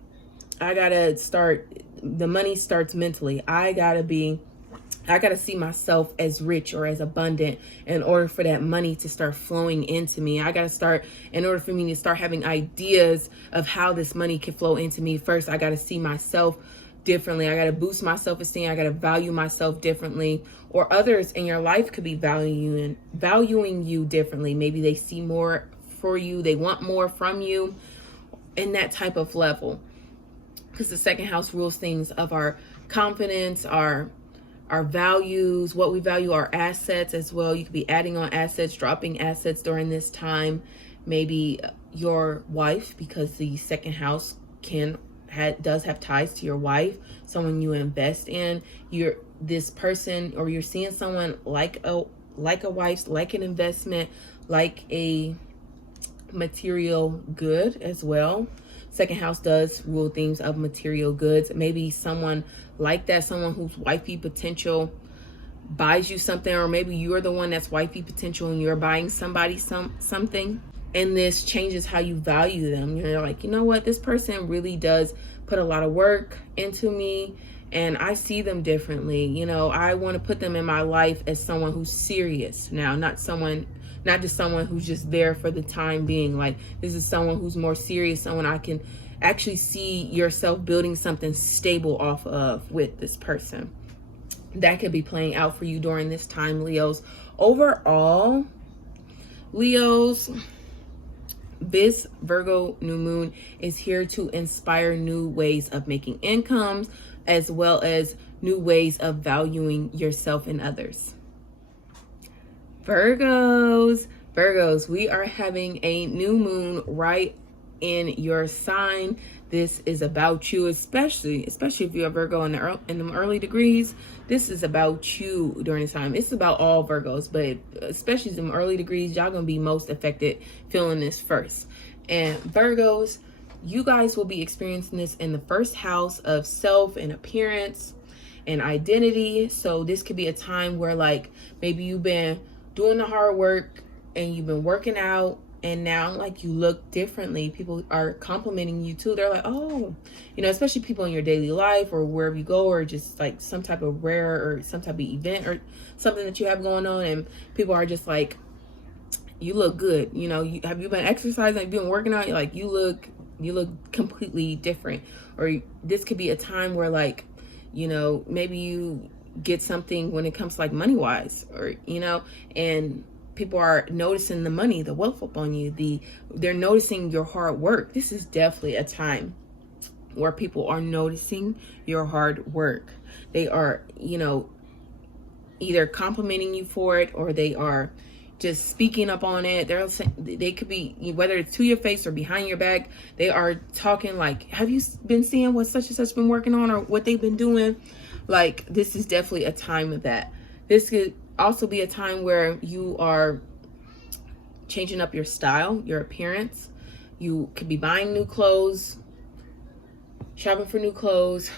I gotta start, the money starts mentally. I gotta see myself as rich or as abundant in order for that money to start flowing into me. I gotta start, in order for me to start having ideas of how this money can flow into me, first I gotta see myself differently. I got to boost my self-esteem. I got to value myself differently. Or others in your life could be valuing you differently. Maybe they see more for you. They want more from you in that type of level. Because the second house rules things of our confidence, our values, what we value, our assets as well. You could be adding on assets, dropping assets during this time. Maybe your wife, because the second house does have ties to your wife, someone you invest in. You're this person, or you're seeing someone like a wife, like an investment, like a material good as well. Second house does rule things of material goods. Maybe someone like that, someone who's wifey potential, buys you something, or maybe you're the one that's wifey potential and you're buying somebody something. And this changes how you value them. You're like, you know what? This person really does put a lot of work into me. and I see them differently. You know, I want to put them in my life as someone who's serious now, not just someone who's just there for the time being. Like, this is someone who's more serious, someone I can actually see yourself building something stable off of with this person. That could be playing out for you during this time, Leos. Overall, Leos, this Virgo new moon is here to inspire new ways of making incomes, as well as new ways of valuing yourself and others. Virgos, we are having a new moon right in your sign. This is about you, especially if you're a Virgo in the early degrees. This is about you during this time. It's about all Virgos, but especially some early degrees, y'all gonna be most affected feeling this first. And Virgos, you guys will be experiencing this in the first house of self and appearance and identity. So this could be a time where, like, maybe you've been doing the hard work and you've been working out, and now, like, you look differently. People are complimenting you too. They're like, oh, you know, especially people in your daily life or wherever you go, or just like some type of rare or some type of event or something that you have going on, and people are just like, you look good. You know, have you been exercising? Have you been working out? You're like, you look completely different. Or this could be a time where, like, you know, maybe you get something when it comes to, like, money wise, or, you know, and people are noticing the money, the wealth upon you. They're noticing your hard work. This is definitely a time where people are noticing your hard work. They are, you know, either complimenting you for it, or they are just speaking up on it. They could be, whether it's to your face or behind your back, they are talking like, have you been seeing what such and such been working on, or what they've been doing? Like, this is definitely a time of that. This could also be a time where you are changing up your style, your appearance. You could be buying new clothes, shopping for new clothes.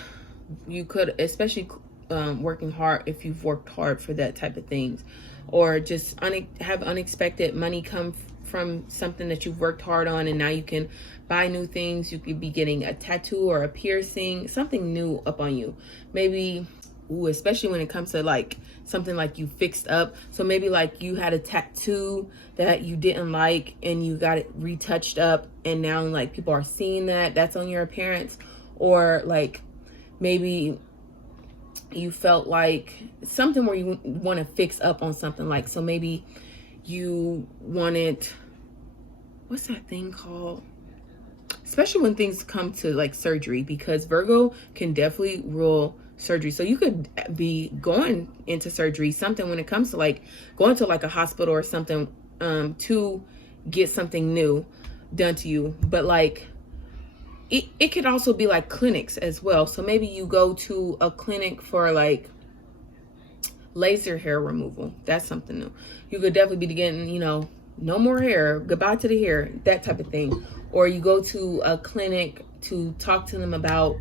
You could, especially working hard, if you've worked hard for that type of things, or just have unexpected money come from something that you've worked hard on, and now you can buy new things. You could be getting a tattoo or a piercing, something new up on you. Maybe, especially when it comes to, like, something like you fixed up. So maybe, like, you had a tattoo that you didn't like and you got it retouched up, and now, like, people are seeing that's on your appearance. Or, like, maybe you felt like something where you want to fix up on something, like, so maybe you wanted, what's that thing called? Especially when things come to, like, surgery, because Virgo can definitely rule surgery. So you could be going into surgery, something when it comes to, like, going to, like, a hospital or something to get something new done to you. But, like, it could also be, like, clinics as well. So maybe you go to a clinic for, like, laser hair removal. That's something new. You could definitely be getting, you know, no more hair, goodbye to the hair, that type of thing. Or you go to a clinic to talk to them about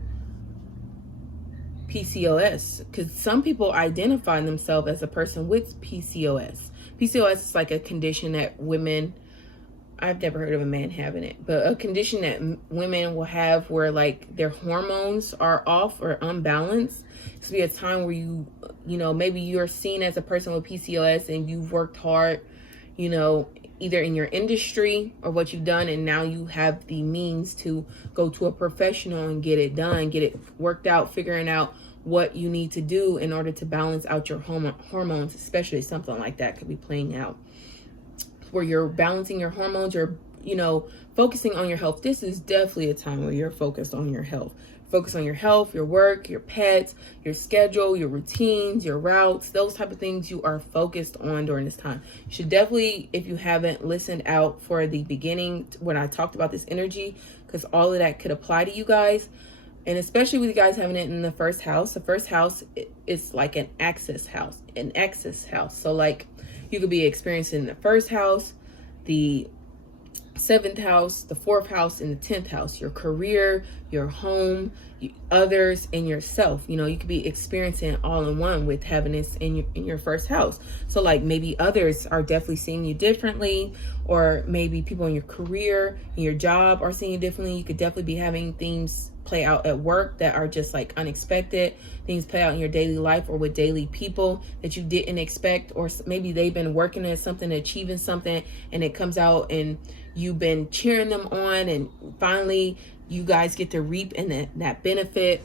PCOS, because some people identify themselves as a person with PCOS. PCOS is like a condition that women, I've never heard of a man having it, but a condition that women will have where, like, their hormones are off or unbalanced. It's be a time where you know, maybe you're seen as a person with PCOS and you've worked hard, you know, either in your industry or what you've done, and now you have the means to go to a professional and get it done, get it worked out, figuring out what you need to do in order to balance out your hormones, especially something like that could be playing out where you're balancing your hormones, or, you know, focusing on your health. This is definitely a time where you're focused on your health. Focus on your health, your work, your pets, your schedule, your routines, your routes, those type of things you are focused on during this time. You should definitely, if you haven't listened out for the beginning when I talked about this energy, because all of that could apply to you guys. And especially with you guys having it in the first house. The first house is like an access house. So, like, you could be experiencing the first house, the 7th house, the 4th house, and the 10th house. Your career, your home, others, and yourself. You know, you could be experiencing all in one with having this in your first house. So like maybe others are definitely seeing you differently, or maybe people in your career, in your job are seeing you differently. You could definitely be having things play out at work that are just like unexpected, things play out in your daily life or with daily people that you didn't expect, or maybe they've been working at something, achieving something, and it comes out and you've been cheering them on, and finally you guys get to reap in that benefit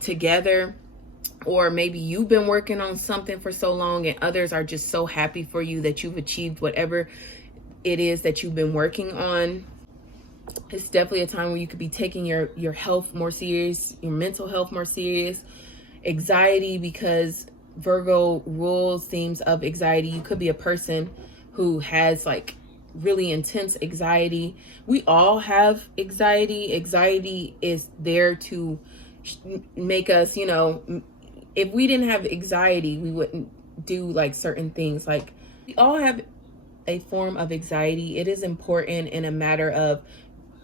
together. Or maybe you've been working on something for so long and others are just so happy for you that you've achieved whatever it is that you've been working on. It's definitely a time where you could be taking your health more serious, your mental health more serious. Anxiety, because Virgo rules themes of anxiety. You could be a person who has like really intense anxiety. We all have anxiety. Anxiety is there to make us, you know, if we didn't have anxiety, we wouldn't do like certain things. Like, we all have a form of anxiety. It is important in a matter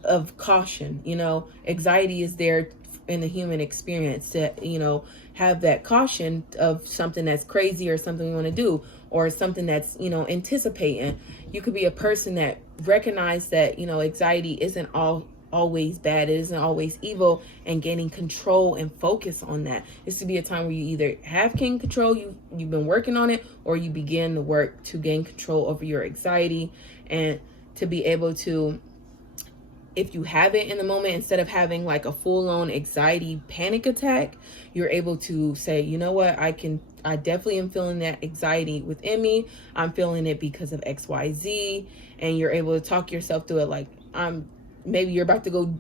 of caution. You know, anxiety is there in the human experience to, you know, have that caution of something that's crazy or something we want to do, or something that's, you know, anticipating. You could be a person that recognize that, you know, anxiety isn't always bad, it isn't always evil, and gaining control and focus on that. This to be a time where you either have gained control, you've been working on it, or you begin the work to gain control over your anxiety, and to be able to, if you have it in the moment, instead of having like a full-on anxiety panic attack, you're able to say, you know what, I definitely am feeling that anxiety within me. I'm feeling it because of XYZ. And you're able to talk yourself through it. Like, maybe you're about to go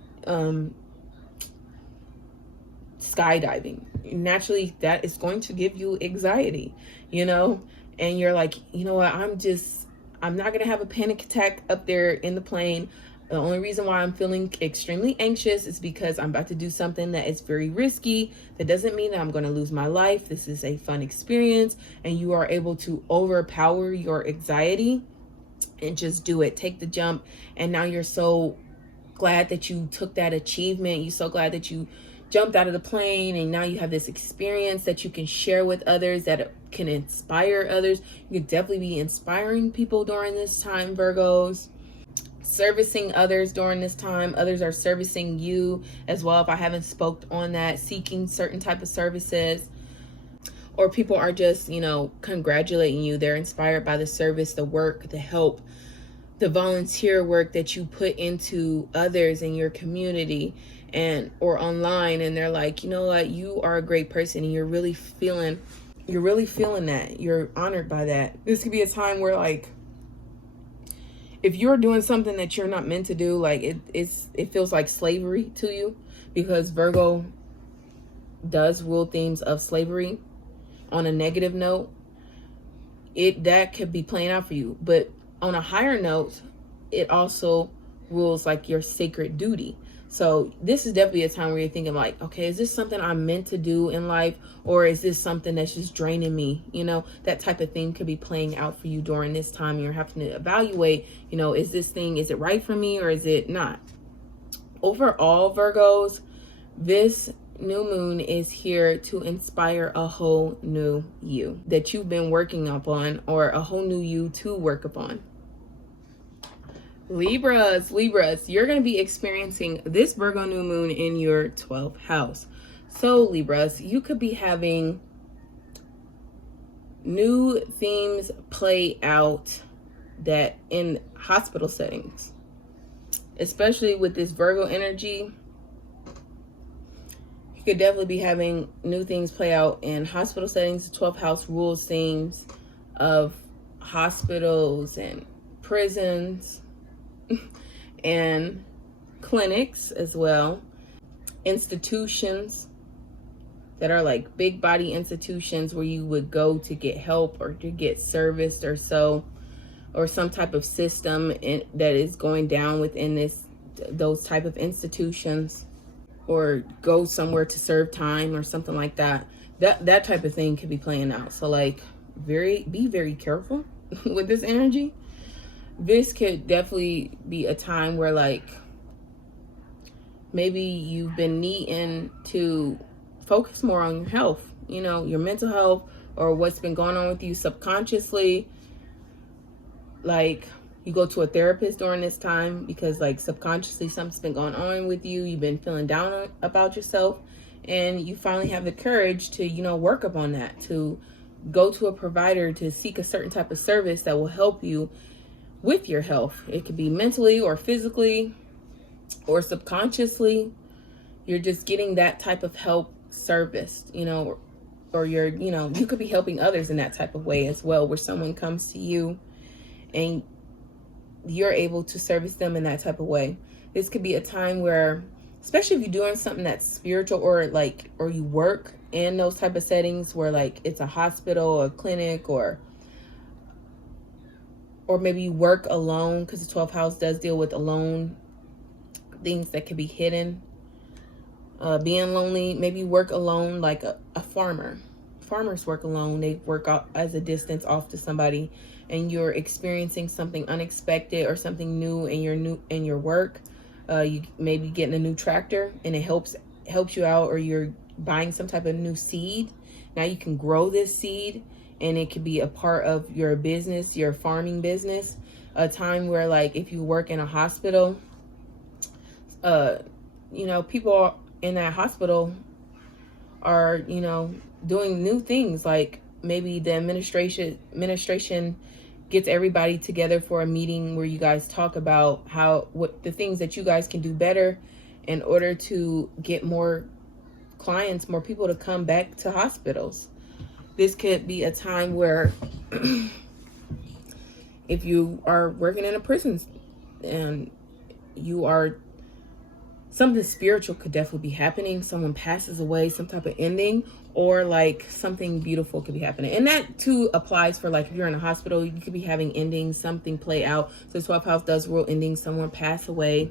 skydiving. Naturally, that is going to give you anxiety, you know? And you're like, you know what, I'm not gonna have a panic attack up there in the plane. The only reason why I'm feeling extremely anxious is because I'm about to do something that is very risky. That doesn't mean that I'm going to lose my life. This is a fun experience, and you are able to overpower your anxiety and just do it. Take the jump. And now you're so glad that you took that achievement. You're so glad that you jumped out of the plane, and now you have this experience that you can share with others, that can inspire others. You could definitely be inspiring people during this time, Virgos. Servicing others during this time. Others are servicing you as well, if I haven't spoke on that. Seeking certain type of services, or people are just, you know, congratulating you. They're inspired by the service, the work, the help, the volunteer work that you put into others in your community and or online, and they're like, you know what, you are a great person, and you're really feeling that. You're honored by that. This could be a time where, like, if you're doing something that you're not meant to do, like it feels like slavery to you, because Virgo does rule themes of slavery on a negative note. That could be playing out for you. But on a higher note, it also rules like your sacred duty. So this is definitely a time where you're thinking like, okay, is this something I'm meant to do in life, or is this something that's just draining me? You know, that type of thing could be playing out for you during this time. You're having to evaluate, you know, is it right for me or is it not? Overall, Virgos, this new moon is here to inspire a whole new you that you've been working upon, or a whole new you to work upon. Libras, you're going to be experiencing this Virgo new moon in your 12th house. So Libras, you could be having new themes play out that in hospital settings, especially with this Virgo energy. You could definitely be having new things play out in hospital settings. The 12th house rules themes of hospitals and prisons and clinics as well. Institutions that are like big body institutions where you would go to get help or to get serviced or so, or some type of system that is going down within those type of institutions, or go somewhere to serve time or something like that. That type of thing could be playing out. So like be very careful with this energy. this could definitely be a time where like maybe you've been needing to focus more on your health, you know, your mental health, or what's been going on with you subconsciously. Like you go to a therapist during this time because like subconsciously something's been going on with you. You've been feeling down about yourself, and you finally have the courage to, you know, work upon that, to go to a provider to seek a certain type of service that will help you with your health. It could be mentally or physically or subconsciously. You're just getting that type of help service, you know, or you're, you know, you could be helping others in that type of way as well, where someone comes to you and you're able to service them in that type of way. This could be a time where, especially if you're doing something that's spiritual, or like, or you work in those type of settings where like it's a hospital or a clinic, or maybe you work alone, because the 12th house does deal with alone, things that can be hidden. Being lonely, maybe you work alone, like a farmer. Farmers work alone. They work out as a distance off to somebody, and you're experiencing something unexpected or something new in your work. You maybe getting a new tractor, and it helps you out, or you're buying some type of new seed. Now you can grow this seed, and it could be a part of your business, your farming business. A time where like if you work in a hospital, you know, people in that hospital are, you know, doing new things. Like maybe the administration gets everybody together for a meeting where you guys talk about what the things that you guys can do better in order to get more clients, more people to come back to hospitals. This could be a time where if you are working in a prison and you are, something spiritual could definitely be happening. Someone passes away, some type of ending, or like something beautiful could be happening. And that too applies for like if you're in a hospital, you could be having endings, something play out. So the 12th house does rule endings, someone pass away,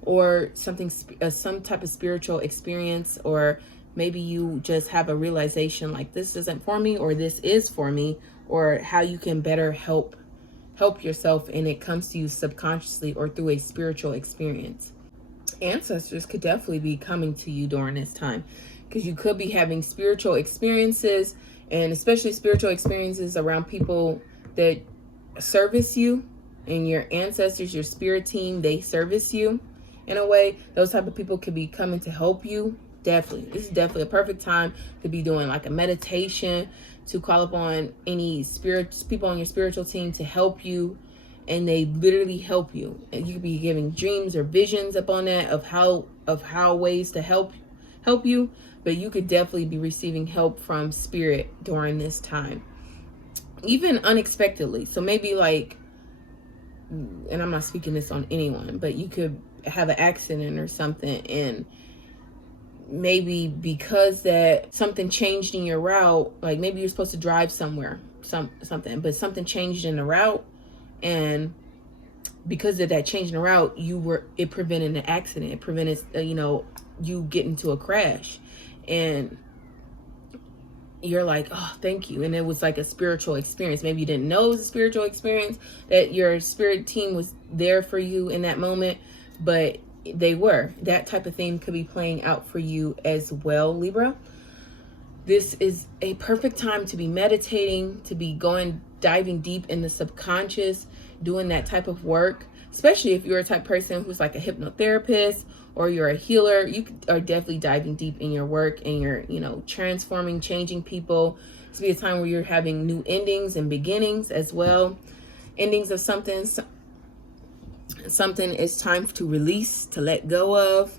or something, some type of spiritual experience, or maybe you just have a realization like this isn't for me, or this is for me, or how you can better help yourself, and it comes to you subconsciously or through a spiritual experience. Ancestors could definitely be coming to you during this time, because you could be having spiritual experiences, and especially spiritual experiences around people that service you, and your ancestors, your spirit team, they service you in a way. Those type of people could be coming to help you. Definitely, this is definitely a perfect time to be doing like a meditation, to call upon any people on your spiritual team to help you, and they literally help you. And you could be giving dreams or visions upon that of how ways to help you, but you could definitely be receiving help from spirit during this time, even unexpectedly. So maybe like, and I'm not speaking this on anyone, but you could have an accident or something, and maybe because that something changed in your route, like maybe you're supposed to drive somewhere, something, but something changed in the route, and because of that change in the route, it prevented an accident. It prevented, you know, you get into a crash, and you're like, oh, thank you. And it was like a spiritual experience. Maybe you didn't know it was a spiritual experience, that your spirit team was there for you in that moment, but they were. That type of thing could be playing out for you as well, Libra. This is a perfect time to be meditating, to be diving deep in the subconscious, doing that type of work, especially if you're a type of person who's like a hypnotherapist or you're a healer. You are definitely diving deep in your work, and you're, you know, transforming, changing people. It's be a time where you're having new endings and beginnings as well. Endings of something is time to release, to let go of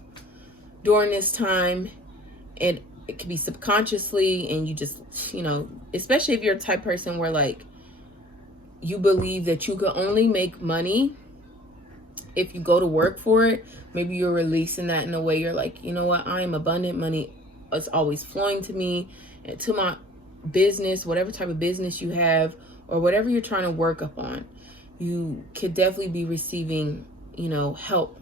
during this time. And it could be subconsciously, and you just, you know, especially if you're a type of person where like you believe that you could only make money if you go to work for it. Maybe you're releasing that in a way you're like, you know what, I am abundant. Money is always flowing to me and to my business, whatever type of business you have, or whatever you're trying to work upon. You could definitely be receiving, you know, help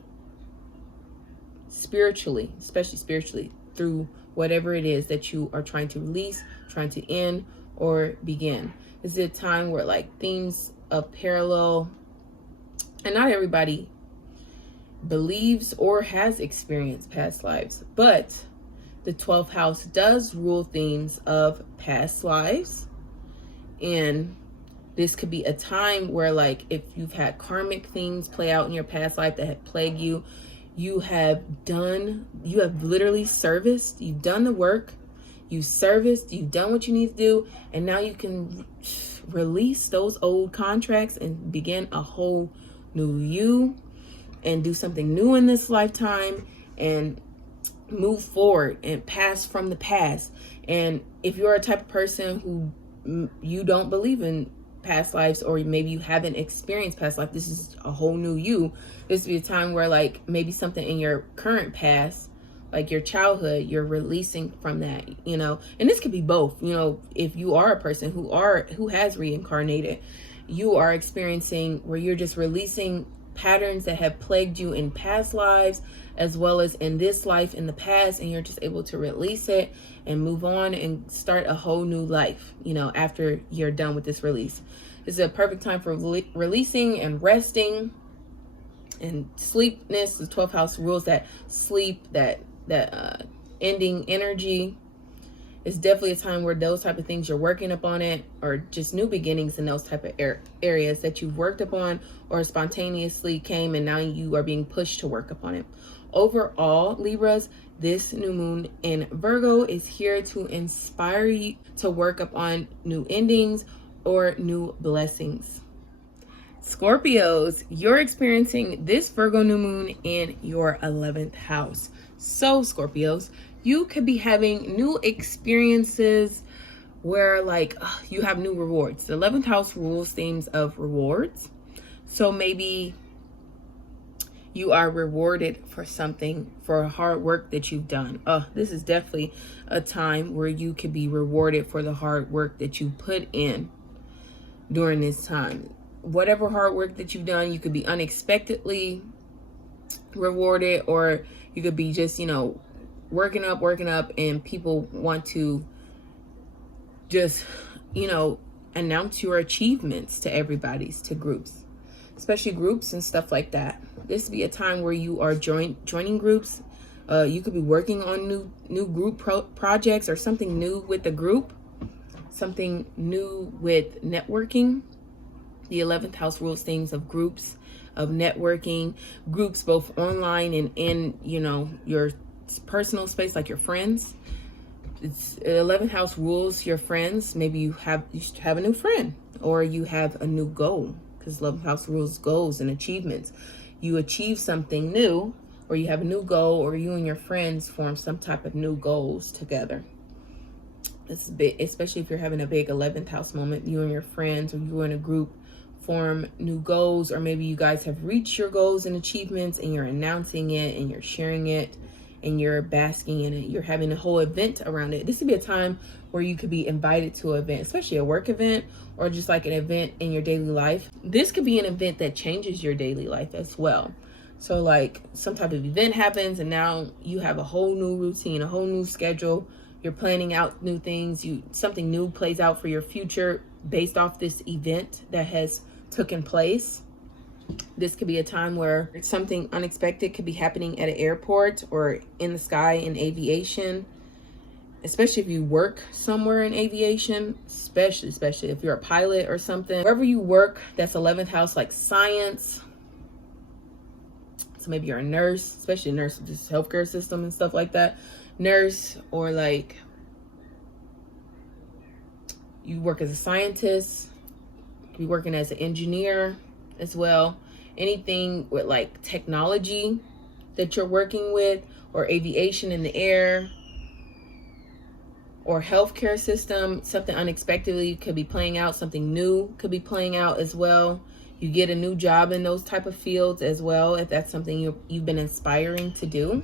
spiritually, especially spiritually, through whatever it is that you are trying to release, trying to end, or begin. This is a time where like themes of parallel And not everybody believes or has experienced past lives, but the 12th house does rule themes of past lives. And this could be a time where, like, if you've had karmic themes play out in your past life that have plagued you, you have literally serviced, you've done the work, you serviced, you've done what you need to do, and now you can release those old contracts and begin a whole new you and do something new in this lifetime and move forward and pass from the past. And if you're a type of person who you don't believe in past lives, or maybe you haven't experienced past life, this is a whole new you. This would be a time where, like, maybe something in your current past, like your childhood, you're releasing from that, you know. And this could be both, you know. If you are a person who has reincarnated, you are experiencing where you're just releasing patterns that have plagued you in past lives as well as in this life in the past, and you're just able to release it and move on and start a whole new life, you know, after you're done with this release. This is a perfect time for releasing and resting and sleepness. The 12th house rules that sleep, that ending energy. It's definitely a time where those type of things you're working upon it, or just new beginnings in those type of areas that you've worked upon or spontaneously came and now you are being pushed to work upon it. Overall, Libras, this new moon in Virgo is here to inspire you to work upon new endings or new blessings. Scorpios, you're experiencing this Virgo new moon in your 11th house. So Scorpios, you could be having new experiences where, like, you have new rewards. The 11th house rules themes of rewards. So maybe you are rewarded for something, for hard work that you've done. This is definitely a time where you could be rewarded for the hard work that you put in during this time. Whatever hard work that you've done, you could be unexpectedly rewarded, or you could be just, you know, working up, and people want to just, you know, announce your achievements to everybody's, to groups, especially groups and stuff like that. This would be a time where you are joining groups. You could be working on new group projects or something new with the group, something new with networking. The 11th house rules things of groups, of networking, groups both online and in, you know, your personal space, like your friends. It's 11th house rules your friends. Maybe you have a new friend, or you have a new goal, because 11th house rules goals and achievements. You achieve something new, or you have a new goal, or you and your friends form some type of new goals together. This is big, especially if you're having a big 11th house moment. You and your friends, or you in a group, form new goals, or maybe you guys have reached your goals and achievements and you're announcing it and you're sharing it and you're basking in it. You're having a whole event around it. This would be a time where you could be invited to an event, especially a work event, or just like an event in your daily life. This could be an event that changes your daily life as well. So like some type of event happens and now you have a whole new routine, a whole new schedule. You're planning out new things. Something new plays out for your future based off this event that has taken place. This could be a time where something unexpected could be happening at an airport or in the sky in aviation, especially if you work somewhere in aviation, especially if you're a pilot or something. Wherever you work, that's 11th house, like science. So maybe you're a nurse, especially a nurse with this healthcare system and stuff like that. Nurse, or like you work as a scientist, you could be working as an engineer as well. Anything with like technology that you're working with, or aviation in the air, or healthcare system, something unexpectedly could be playing out. Something new could be playing out as well. You get a new job in those type of fields as well, if that's something you've been inspiring to do.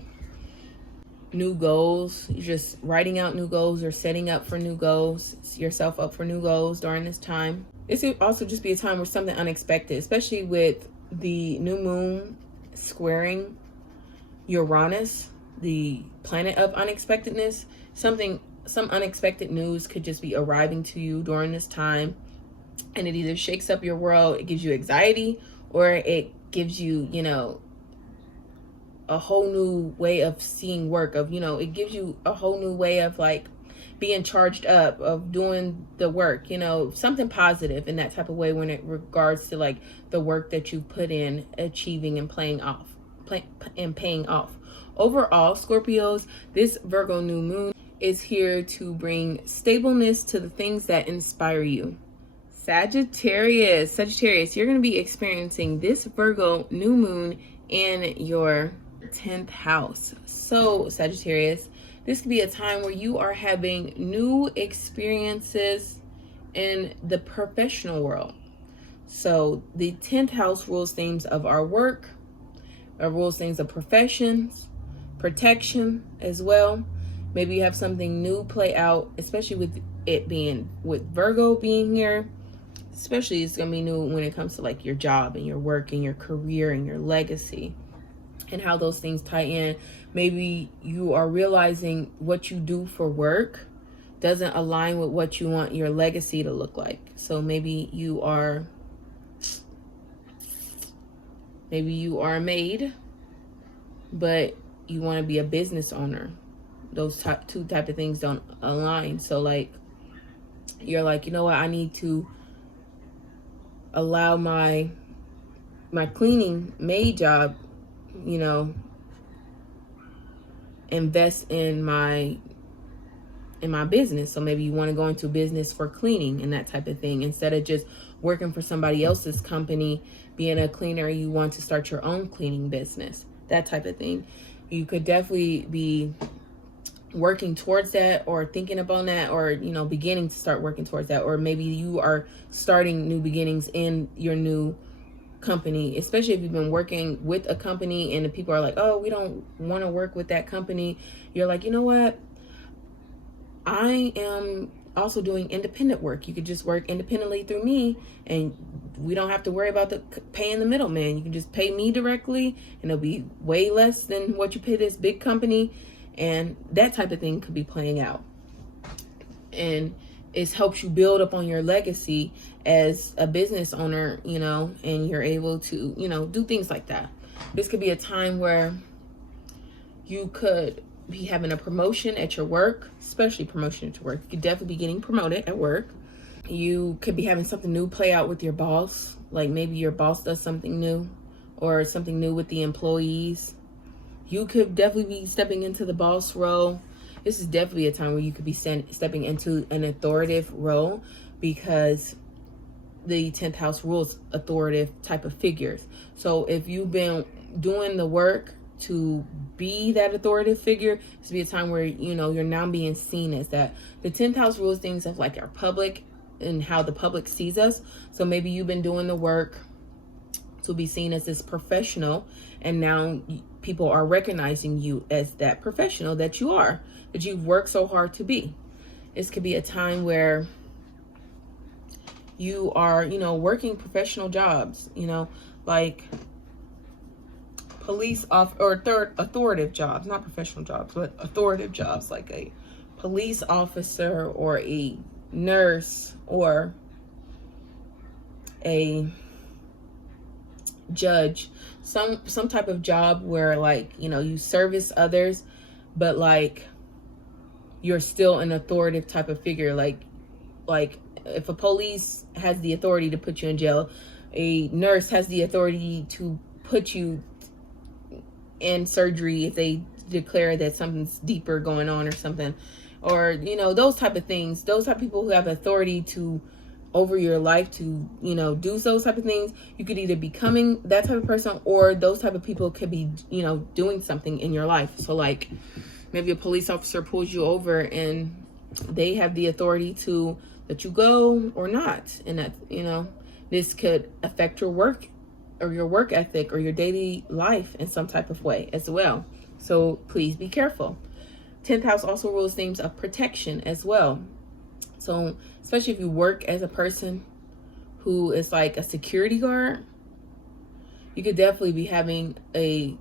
New goals, you're just writing out new goals or setting up for new goals, yourself up for new goals during this time. This could also just be a time where something unexpected, especially with the new moon squaring Uranus, the planet of unexpectedness. Some unexpected news could just be arriving to you during this time, and it either shakes up your world, it gives you anxiety, or it gives you, you know, a whole new way of seeing work, of, you know, it gives you a whole new way of like being charged up, of doing the work, you know, something positive in that type of way when it regards to like the work that you put in, achieving and paying off. Overall, Scorpios, this Virgo new moon is here to bring stableness to the things that inspire you. Sagittarius, you're going to be experiencing this Virgo new moon in your 10th house. So Sagittarius, this could be a time where you are having new experiences in the professional world. So the 10th house rules things of our work, rules things of professions, protection as well. Maybe you have something new play out, especially with it being, with Virgo being here. Especially it's going to be new when it comes to like your job and your work and your career and your legacy and how those things tie in. Maybe you are realizing what you do for work doesn't align with what you want your legacy to look like. So maybe you are a maid, but you want to be a business owner. Those two type of things don't align. So like, you're like, you know what, I need to allow my cleaning maid job, you know, invest in my business. So maybe you want to go into business for cleaning and that type of thing. Instead of just working for somebody else's company, being a cleaner, you want to start your own cleaning business, that type of thing. You could definitely be working towards that, or thinking about that, or, you know, beginning to start working towards that. Or maybe you are starting new beginnings in your new company, especially if you've been working with a company and the people are like, oh, we don't want to work with that company. You're like, you know what, I am also doing independent work. You could just work independently through me, and we don't have to worry about paying the middleman. You can just pay me directly, and it'll be way less than what you pay this big company. And that type of thing could be playing out. And it helps you build up on your legacy as a business owner, you know, and you're able to, you know, do things like that. This could be a time where you could be having a promotion at your work, especially promotion at your work. You could definitely be getting promoted at work. You could be having something new play out with your boss. Like maybe your boss does something new, or something new with the employees. You could definitely be stepping into the boss role. This is definitely a time where you could be stepping into an authoritative role, because the 10th house rules authoritative type of figures. So if you've been doing the work to be that authoritative figure, this will be a time where, you know, you're now being seen as that. The 10th house rules things of like our public and how the public sees us. So maybe you've been doing the work to be seen as this professional, and now people are recognizing you as that professional that you are, that you've worked so hard to be. This could be a time where you are, you know, working professional jobs, you know, like police authoritative jobs, not professional jobs, but authoritative jobs, like a police officer or a nurse or a judge, some type of job where, like, you know, you service others, but like you're still an authoritative type of figure. Like if a police has the authority to put you in jail, a nurse has the authority to put you in surgery if they declare that something's deeper going on or something, or, you know, those type of things. Those type of people who have authority to over your life to, you know, do those type of things. You could either becoming that type of person, or those type of people could be, you know, doing something in your life. So like maybe a police officer pulls you over and they have the authority to let you go or not. And that, you know, this could affect your work or your work ethic or your daily life in some type of way as well. So please be careful. 10th house also rules themes of protection as well. So especially if you work as a person who is like a security guard, you could definitely be having a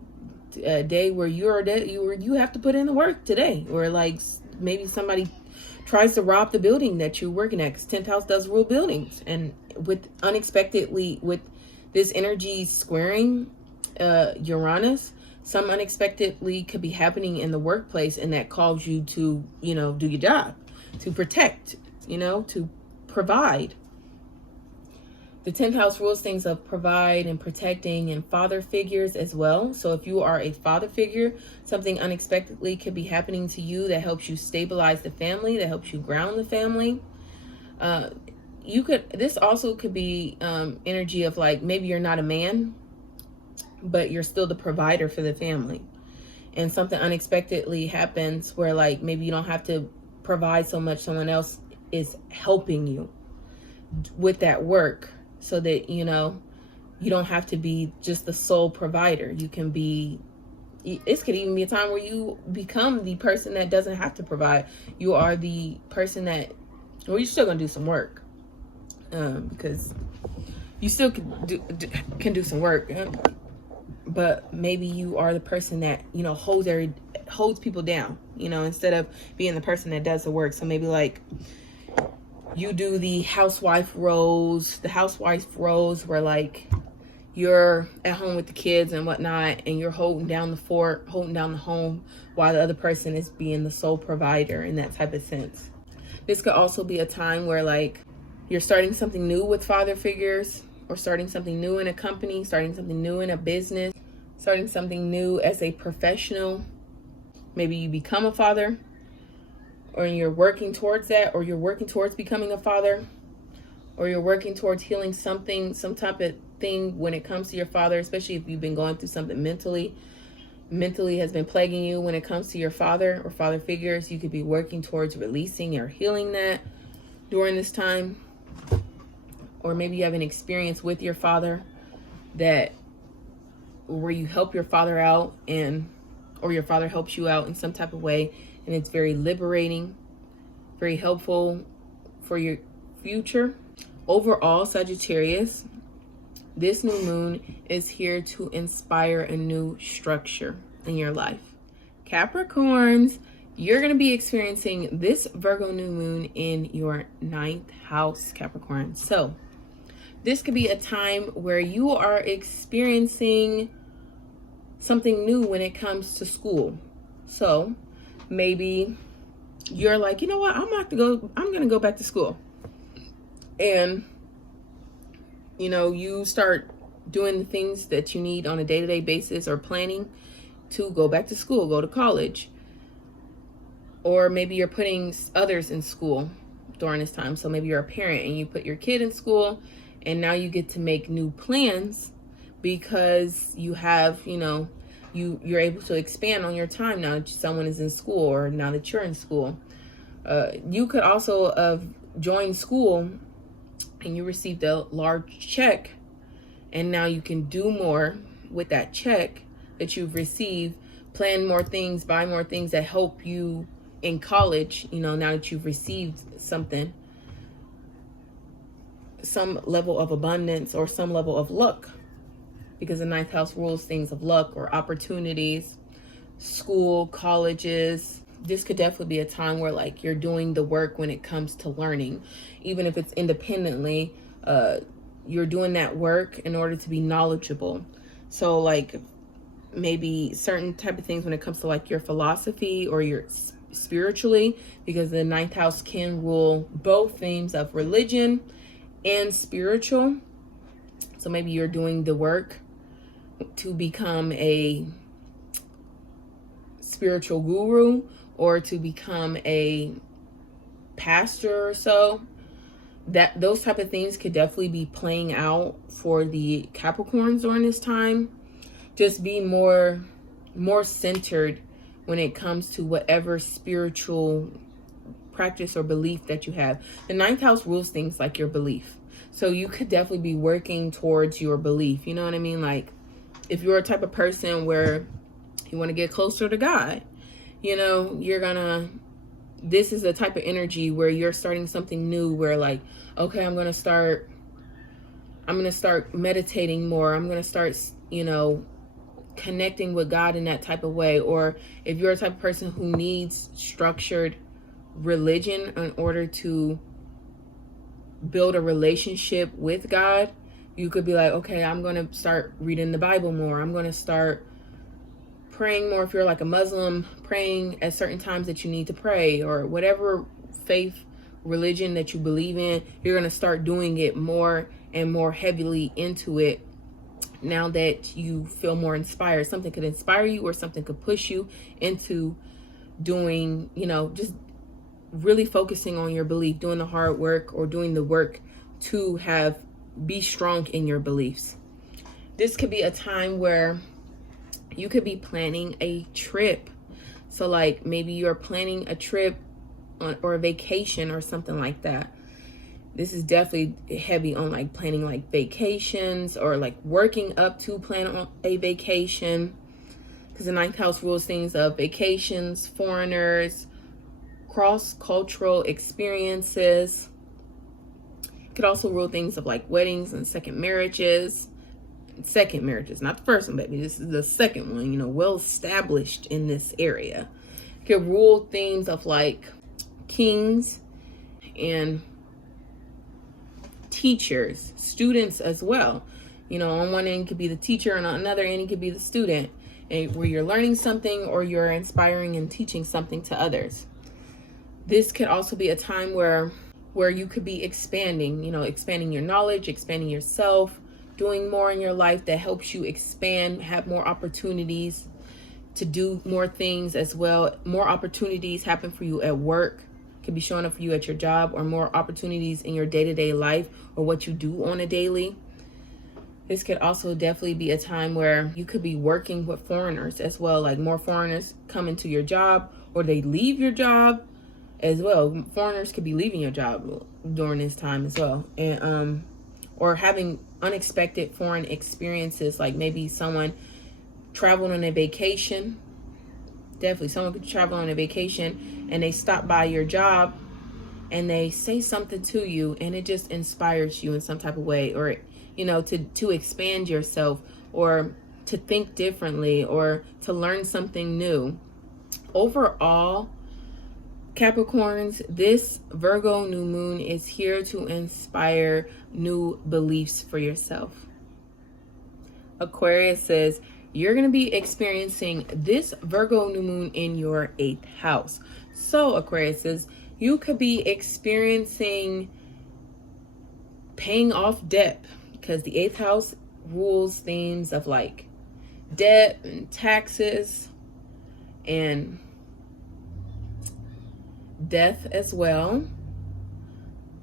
day where you have to put in the work today, or like maybe somebody tries to rob the building that you're working at, because 10th house does rule buildings. And with This energy squaring Uranus, some unexpectedly could be happening in the workplace, and that calls you to, you know, do your job, to protect, you know, to provide. The 10th house rules things of provide and protecting and father figures as well. So if you are a father figure, something unexpectedly could be happening to you that helps you stabilize the family, that helps you ground the family. This also could be energy of like, maybe you're not a man, but you're still the provider for the family. And something unexpectedly happens where like, maybe you don't have to provide so much, someone else is helping you with that work, so that, you know, you don't have to be just the sole provider. You can be, this could even be a time where you become the person that doesn't have to provide. You are the person that, well, you're still gonna do some work, because you still can do some work, but maybe you are the person that, you know, holds people down, you know, instead of being the person that does the work. So maybe like you do the housewife roles where like you're at home with the kids and whatnot, and you're holding down the fort, holding down the home, while the other person is being the sole provider in that type of sense. This could also be a time where like you're starting something new with father figures, or starting something new in a company, starting something new in a business, starting something new as a professional. Maybe you become a father, or you're working towards that, or you're working towards becoming a father, or you're working towards healing something, some type of thing when it comes to your father, especially if you've been going through something mentally has been plaguing you when it comes to your father or father figures. You could be working towards releasing or healing that during this time. Or maybe you have an experience with your father that where you help your father out, or your father helps you out in some type of way, and it's very liberating, very helpful for your future. Overall, Sagittarius, this new moon is here to inspire a new structure in your life. Capricorns, you're going to be experiencing this Virgo new moon in your 9th house, Capricorn. So this could be a time where you are experiencing something new when it comes to school. So maybe you're like, you know what, I'm going to go back to school. And, you know, you start doing the things that you need on a day-to-day basis, or planning to go back to school, go to college. Or maybe you're putting others in school during this time. So maybe you're a parent and you put your kid in school, and now you get to make new plans because you have, you know, you're able to expand on your time now that someone is in school, or now that you're in school. You could also have joined school and you received a large check, and now you can do more with that check that you've received, plan more things, buy more things that help you in college, you know, now that you've received something, some level of abundance or some level of luck, because the 9th house rules things of luck or opportunities, school, colleges. This could definitely be a time where like you're doing the work when it comes to learning, even if it's independently, you're doing that work in order to be knowledgeable. So like maybe certain type of things when it comes to like your philosophy or your spiritually, because the 9th house can rule both themes of religion and spiritual. So maybe you're doing the work to become a spiritual guru, or to become a pastor or so. That those type of things could definitely be playing out for the Capricorns during this time. Just be more centered when it comes to whatever spiritual practice or belief that you have. The 9th house rules things like your belief. So you could definitely be working towards your belief. You know what I mean? Like if you're a type of person where you want to get closer to God, you know, this is a type of energy where you're starting something new, where like, okay, I'm going to start meditating more. I'm going to start, you know, connecting with God in that type of way. Or if you're a type of person who needs structured religion in order to build a relationship with God, You could be like, okay, I'm going to start reading the Bible more. I'm going to start praying more. If you're like a Muslim, praying at certain times that you need to pray, or whatever faith, religion that you believe in, you're going to start doing it more and more heavily into it now that you feel more inspired. Something could inspire you, or something could push you into doing, you know, just really focusing on your belief, doing the hard work, or doing the work to be strong in your beliefs. This could be a time where you could be planning a trip. So like maybe you're planning a trip or a vacation or something like that. This is definitely heavy on like planning like vacations, or like working up to plan on a vacation, because the ninth house rules things of vacations, foreigners, cross-cultural experiences. It could also rule things of like weddings and second marriages, not the first one, baby. This is the second one, you know, well established in this area. It could rule themes of like kings and teachers, students as well. You know, on one end could be the teacher, and on another end it could be the student, and where you're learning something or you're inspiring and teaching something to others. This could also be a time where you could be expanding, you know, expanding your knowledge, expanding yourself, doing more in your life that helps you expand, have more opportunities to do more things as well. More opportunities happen for you at work, could be showing up for you at your job, or more opportunities in your day-to-day life or what you do on a daily. This could also definitely be a time where you could be working with foreigners as well, like more foreigners come into your job, or they leave your job as well. Foreigners could be leaving your job during this time as well, and or having unexpected foreign experiences, like maybe someone traveled on a vacation. Definitely someone could travel on a vacation and they stop by your job and they say something to you, and it just inspires you in some type of way, or you know, to expand yourself, or to think differently, or to learn something new. Overall, Capricorns, this Virgo new moon is here to inspire new beliefs for yourself. Aquarius says you're going to be experiencing this Virgo new moon in your 8th house. So Aquarius says you could be experiencing paying off debt, because the 8th house rules themes of like debt and taxes and death as well.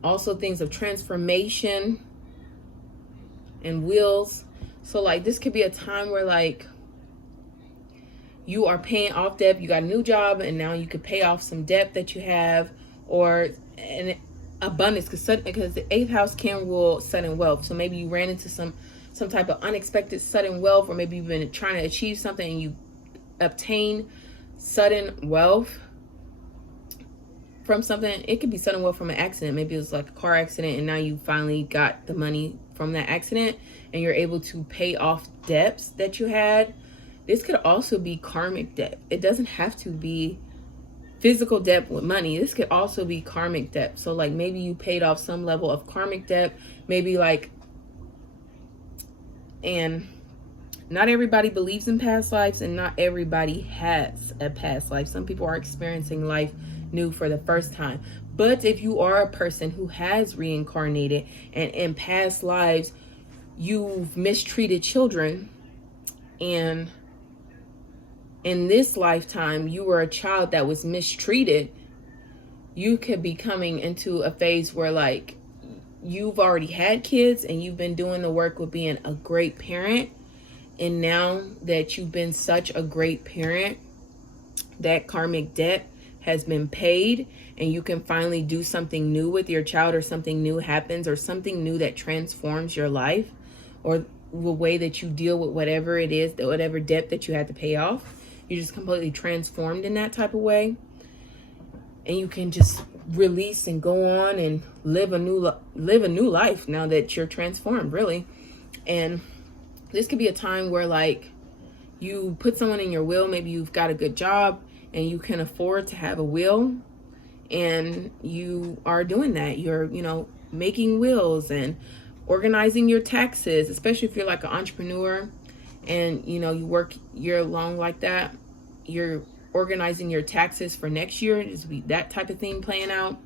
Also things of transformation and wills. So like this could be a time where like you are paying off debt. You got a new job and now you could pay off some debt that you have, or an abundance, because the 8th house can rule sudden wealth. So maybe you ran into some type of unexpected sudden wealth, or maybe you've been trying to achieve something and you obtain sudden wealth from something. It could be sudden wealth from an accident. Maybe it was like a car accident and now you finally got the money from that accident and you're able to pay off debts that you had. This could also be karmic debt. It doesn't have to be physical debt with money. This could also be karmic debt. So like maybe you paid off some level of karmic debt, maybe like, and not everybody believes in past lives, and not everybody has a past life. Some people are experiencing life new for the first time. But if you are a person who has reincarnated and in past lives you've mistreated children, and in this lifetime you were a child that was mistreated, you could be coming into a phase where like you've already had kids and you've been doing the work with being a great parent, and now that you've been such a great parent, that karmic debt has been paid and you can finally do something new with your child, or something new happens, or something new that transforms your life, or the way that you deal with whatever it is, whatever debt that you had to pay off. You're just completely transformed in that type of way, and you can just release and go on and live a new life now that you're transformed, really. And this could be a time where like you put someone in your will. Maybe you've got a good job and you can afford to have a will, and you are doing that. You're, you know, making wills and organizing your taxes, especially if you're like an entrepreneur and you know you work year long like that. You're organizing your taxes for next year. Just be that type of thing playing out.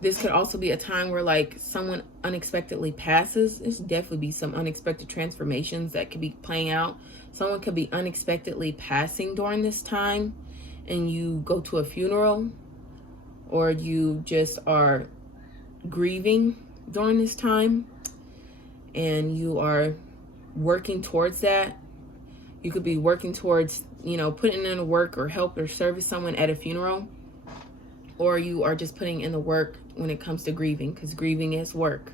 This could also be a time where like someone unexpectedly passes. There's definitely be some unexpected transformations that could be playing out. Someone could be unexpectedly passing during this time, and you go to a funeral, or you just are grieving during this time, and you are working towards that. You could be working towards, you know, putting in the work or help or service someone at a funeral, or you are just putting in the work when it comes to grieving, because grieving is work.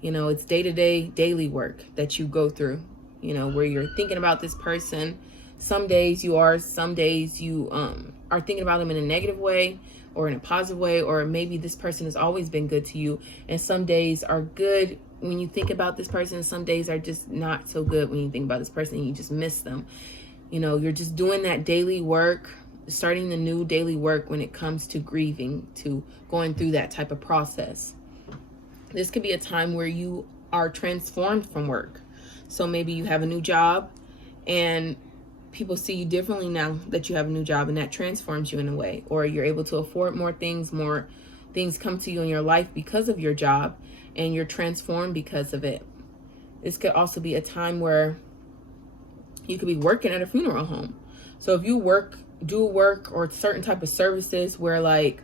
You know, it's day-to-day, daily work that you go through, you know, where you're thinking about this person. Some days you are, some days you are thinking about them in a negative way or in a positive way, or maybe this person has always been good to you, and some days are good when you think about this person, and some days are just not so good when you think about this person and you just miss them. You know, you're just doing that daily work, starting the new daily work when it comes to grieving, to going through that type of process. This could be a time where you are transformed from work. So maybe you have a new job and people see you differently now that you have a new job, and that transforms you in a way, or you're able to afford more things come to you in your life because of your job, and you're transformed because of it. This could also be a time where you could be working at a funeral home. So if you do work or certain type of services where like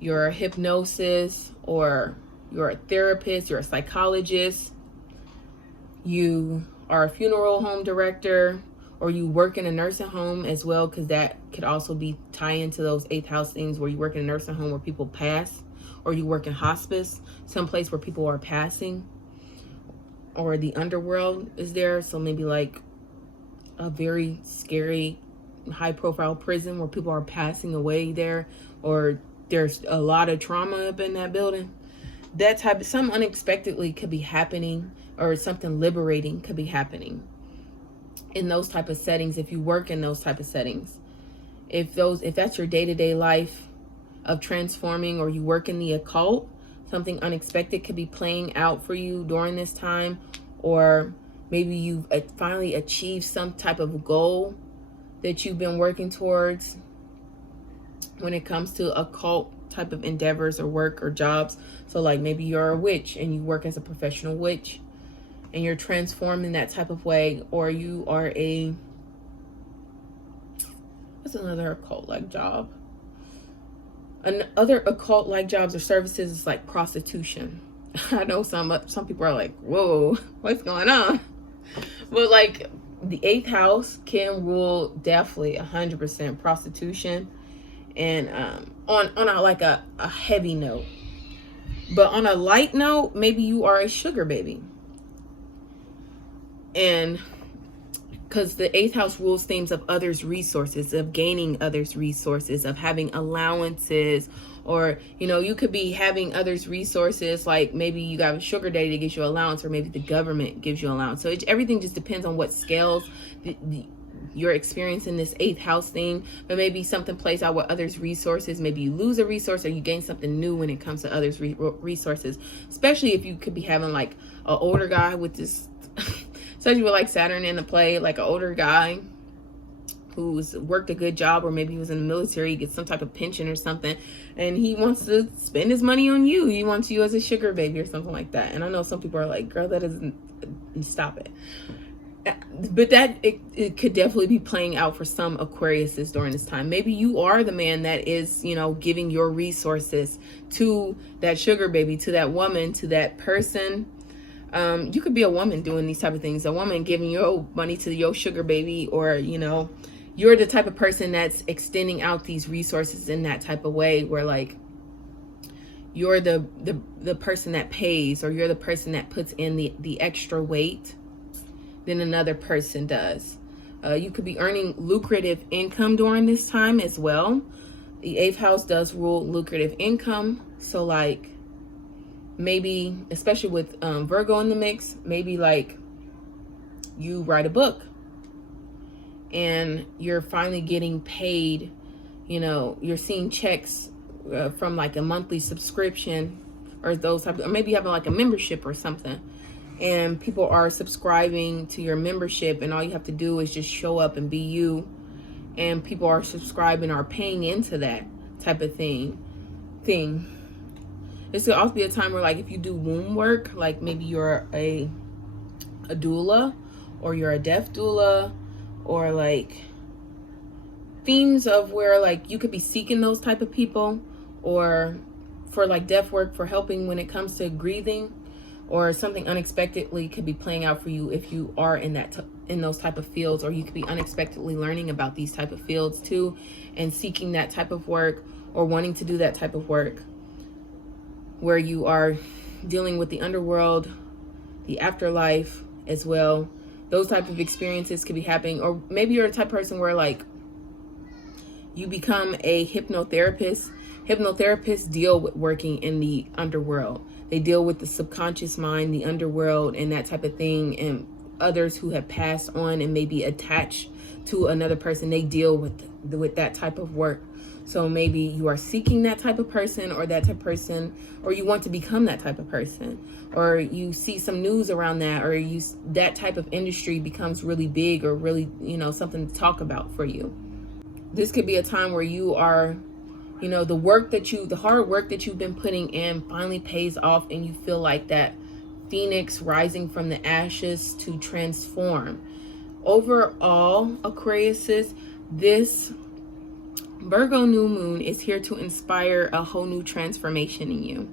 you're a hypnosis, or you're a therapist, you're a psychologist, you are a funeral home director, or you work in a nursing home as well, because that could also be tie into those 8th house things where you work in a nursing home where people pass, or you work in hospice, someplace where people are passing, or the underworld is there. So maybe like a very scary, high profile prison where people are passing away there, or there's a lot of trauma up in that building. That type of, something unexpectedly could be happening, or something liberating could be happening in those type of settings. If you work in those type of settings, if that's your day-to-day life of transforming, or you work in the occult, something unexpected could be playing out for you during this time. Or maybe you've finally achieved some type of goal that you've been working towards when it comes to occult type of endeavors or work or jobs. So like maybe you're a witch and you work as a professional witch, and you're transformed in that type of way. Or you are what's another occult like job? Another occult like jobs or services is like prostitution. I know some people are like, whoa, what's going on? But like the 8th house can rule definitely 100% prostitution, and on a heavy note. But on a light note, maybe you are a sugar baby. And because the 8th house rules themes of others' resources, of gaining others' resources, of having allowances, or, you know, you could be having others' resources, like maybe you got a sugar daddy that gives you allowance, or maybe the government gives you allowance. So everything just depends on what scales you're experiencing this 8th house thing. But maybe something plays out with others' resources. Maybe you lose a resource, or you gain something new when it comes to others' resources, especially if you could be having like an older guy with this especially with like Saturn in the play, like an older guy who's worked a good job, or maybe he was in the military, he gets some type of pension or something, and he wants to spend his money on you. He wants you as a sugar baby or something like that. And I know some people are like, girl, that doesn't, stop it. But that it could definitely be playing out for some Aquariuses during this time. Maybe you are the man that is, you know, giving your resources to that sugar baby, to that woman, to that person. You could be a woman doing these type of things, a woman giving your money to your sugar baby, or, you know, you're the type of person that's extending out these resources in that type of way, where like you're the person that pays, or you're the person that puts in the extra weight than another person does. You could be earning lucrative income during this time as well. The 8th house does rule lucrative income. So like maybe, especially with Virgo in the mix, maybe like you write a book and you're finally getting paid. You know, you're seeing checks from like a monthly subscription or those type of, or maybe having like a membership or something, and people are subscribing to your membership, and all you have to do is just show up and be you, and people are subscribing or paying into that type of thing. This could also be a time where, like, if you do womb work, like maybe you're a doula, or you're a death doula, or like themes of where like you could be seeking those type of people, or for like death work, for helping when it comes to grieving, or something unexpectedly could be playing out for you if you are in that in those type of fields, or you could be unexpectedly learning about these type of fields too, and seeking that type of work, or wanting to do that type of work where you are dealing with the underworld, the afterlife as well. Those type of experiences could be happening. Or maybe you're a type of person where like you become a hypnotherapist. Hypnotherapists deal with working in the underworld. They deal with the subconscious mind, the underworld, and that type of thing, and others who have passed on and maybe attached to another person. They deal with that type of work. So maybe you are seeking that type of person, or that type of person, or you want to become that type of person, or you see some news around that, or that type of industry becomes really big, or really, something to talk about for you. This could be a time where you are, the hard work that you've been putting in finally pays off, and you feel like that phoenix rising from the ashes to transform. Overall, Aquariuses, this Virgo new moon is here to inspire a whole new transformation in you.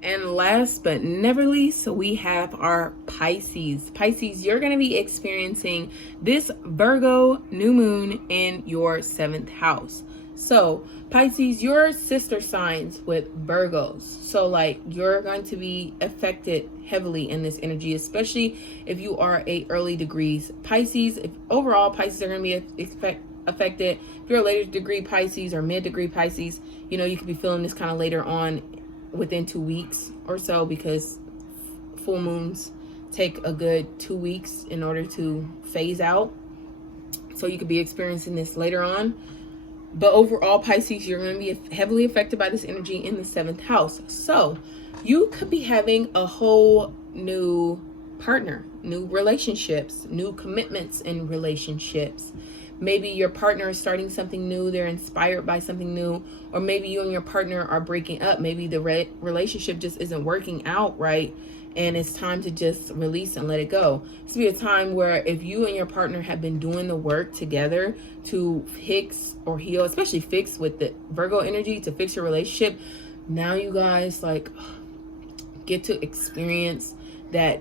And last but never least, we have our Pisces. Pisces, you're going to be experiencing this Virgo new moon in your 7th house. So Pisces, your sister signs with Virgos. So like you're going to be affected heavily in this energy, especially if you are a early degrees Pisces. Overall, Pisces are going to be affected. If you're a later degree Pisces or mid degree Pisces, you could be feeling this kind of later on within 2 weeks or so, because full moons take a good 2 weeks in order to phase out. So you could be experiencing this later on. But overall, Pisces, you're going to be heavily affected by this energy in the 7th house. So you could be having a whole new partner, new relationships, new commitments in relationships. Maybe your partner is starting something new. They're inspired by something new. Or maybe you and your partner are breaking up. Maybe the relationship just isn't working out right, and it's time to just release and let it go. This will be a time where if you and your partner have been doing the work together to fix or heal, especially fix with the Virgo energy, to fix your relationship, now you guys get to experience that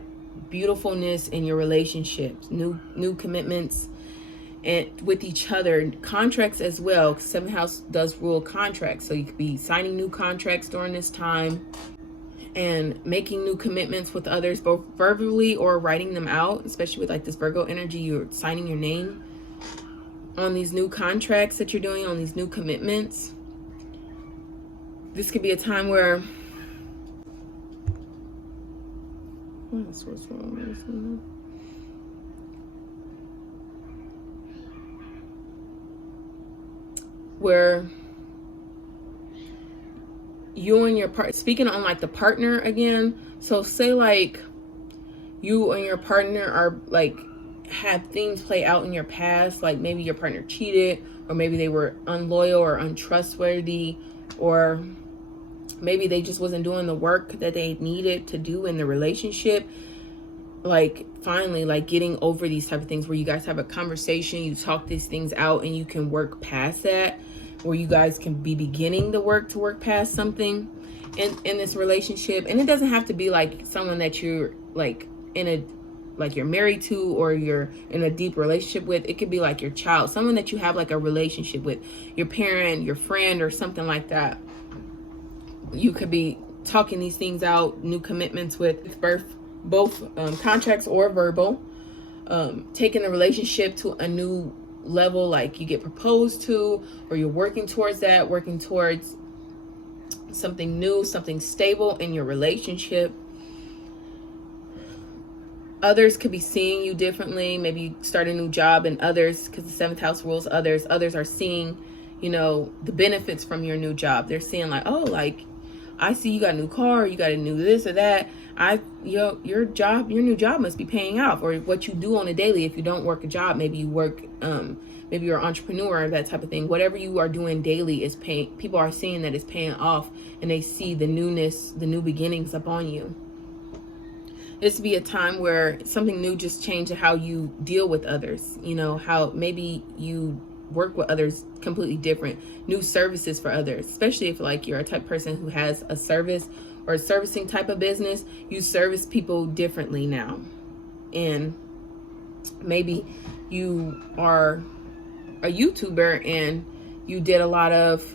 beautifulness in your relationships, new commitments, and with each other, contracts as well. 7th house does rule contracts, so you could be signing new contracts during this time and making new commitments with others, both verbally or writing them out. Especially with like this Virgo energy, you're signing your name on these new contracts that you're doing, on these new commitments. This could be a time where what's wrong? Where you and your partner, speaking on like the partner again, so say like you and your partner are like have things play out in your past, like maybe your partner cheated, or maybe they were unloyal or untrustworthy, or maybe they just wasn't doing the work that they needed to do in the relationship. Like finally, like getting over these type of things where you guys have a conversation, you talk these things out, and you can work past that, where you guys can be beginning the work to work past something in this relationship. And it doesn't have to be like someone that you're like you're married to, or you're in a deep relationship with. It could be like your child, someone that you have like a relationship with, your parent, your friend, or something like that. You could be talking these things out, new commitments with both contracts or verbal, taking the relationship to a new level, like you get proposed to, or you're working towards something new, something stable in your relationship. Others could be seeing you differently. Maybe you start a new job, and others, because the 7th house rules others are seeing, the benefits from your new job. They're seeing like, oh, like I see you got a new car, you got a new this or that. Your new job must be paying out. Or what you do on a daily. If you don't work a job, maybe you work, maybe you're an entrepreneur, that type of thing. Whatever you are doing daily is paying. People are seeing that it's paying off, and they see the newness, the new beginnings upon you. This would be a time where something new just changed how you deal with others. You know, how maybe you work with others completely different. New services for others, especially if like you're a type of person who has a service or a servicing type of business. You service people differently now. And maybe you are a YouTuber and you did a lot of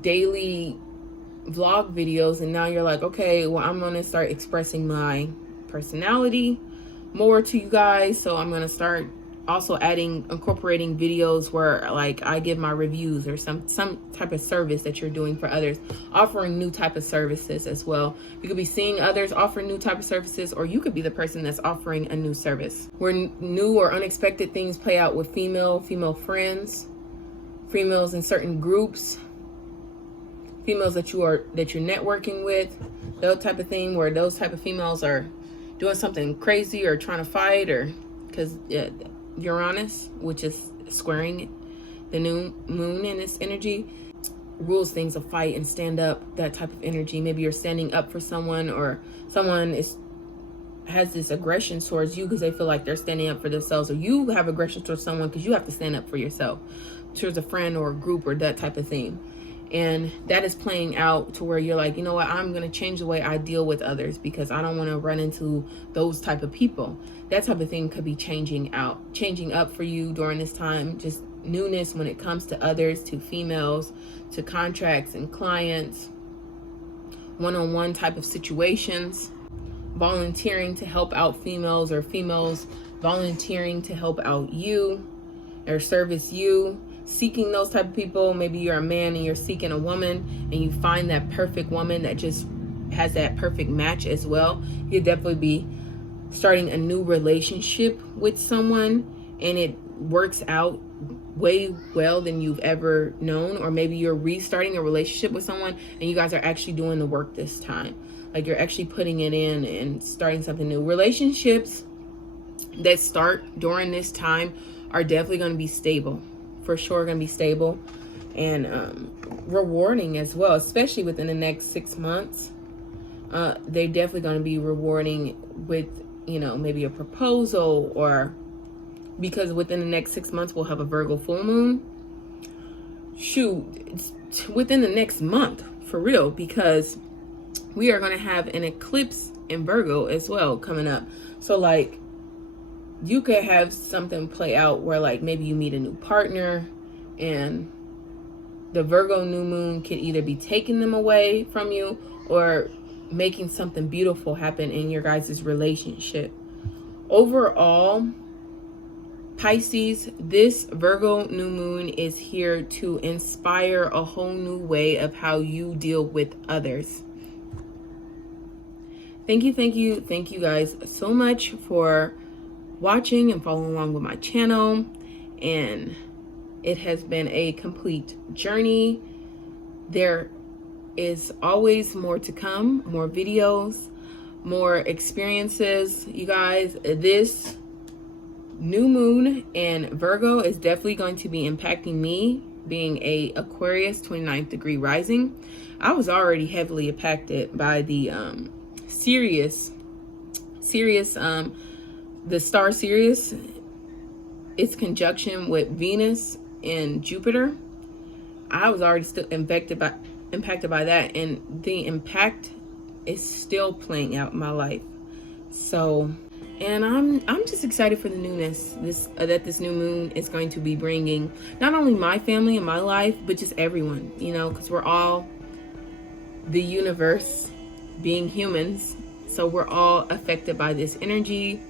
daily vlog videos, and now you're like, okay, well, I'm gonna start expressing my personality more to you guys. So I'm gonna start also incorporating videos where like I give my reviews or some type of service that you're doing for others, offering new type of services as well. You could be seeing others offer new type of services, or you could be the person that's offering a new service where new or unexpected things play out with female friends, females in certain groups, females that you're networking with, that type of thing, where those type of females are doing something crazy or trying to fight, or because Uranus, which is squaring the new moon in this energy, rules things of fight and stand up, that type of energy. Maybe you're standing up for someone, or someone has this aggression towards you because they feel like they're standing up for themselves, or you have aggression towards someone because you have to stand up for yourself, towards a friend or a group or that type of thing. And that is playing out to where you're like, you know what, I'm going to change the way I deal with others because I don't want to run into those type of people. That type of thing could be changing up for you during this time. Just newness when it comes to others, to females, to contracts and clients, one-on-one type of situations, volunteering to help out females, or females volunteering to help out you or service you. Seeking those type of people. Maybe you're a man and you're seeking a woman, and you find that perfect woman that just has that perfect match as well. You'll definitely be starting a new relationship with someone, and it works out way well than you've ever known. Or maybe you're restarting a relationship with someone and you guys are actually doing the work this time. Like you're actually putting it in and starting something new. Relationships that start during this time are definitely going to be stable. For sure going to be stable and rewarding as well, especially within the next 6 months. They're definitely going to be rewarding with, you know, maybe a proposal, or because within the next 6 months we'll have a Virgo full moon. Shoot, it's within the next month for real, because we are going to have an eclipse in Virgo as well coming up. So like, you could have something play out where like maybe you meet a new partner, and the Virgo new moon could either be taking them away from you or making something beautiful happen in your guys' relationship. Overall, Pisces, this Virgo new moon is here to inspire a whole new way of how you deal with others. Thank you guys so much for watching and following along with my channel, and it has been a complete journey. There is always more to come, more videos, more experiences. You guys, this new moon in Virgo is definitely going to be impacting me, being a Aquarius 29th degree rising. I was already heavily impacted by the Sirius, the star Sirius, its conjunction with Venus and Jupiter. I was already still impacted by that, and the impact is still playing out in my life. So, and I'm just excited for the newness that this new moon is going to be bringing, not only my family and my life, but just everyone, you know, because we're all the universe, being humans, so we're all affected by this energy.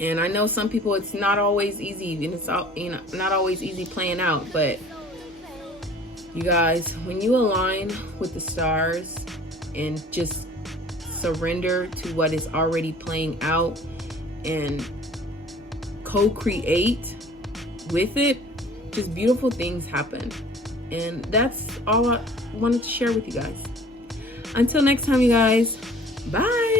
And I know some people, it's not always easy, and it's all, you know, not always easy playing out. But you guys, when you align with the stars and just surrender to what is already playing out and co-create with it, just beautiful things happen. And that's all I wanted to share with you guys. Until next time, you guys. Bye.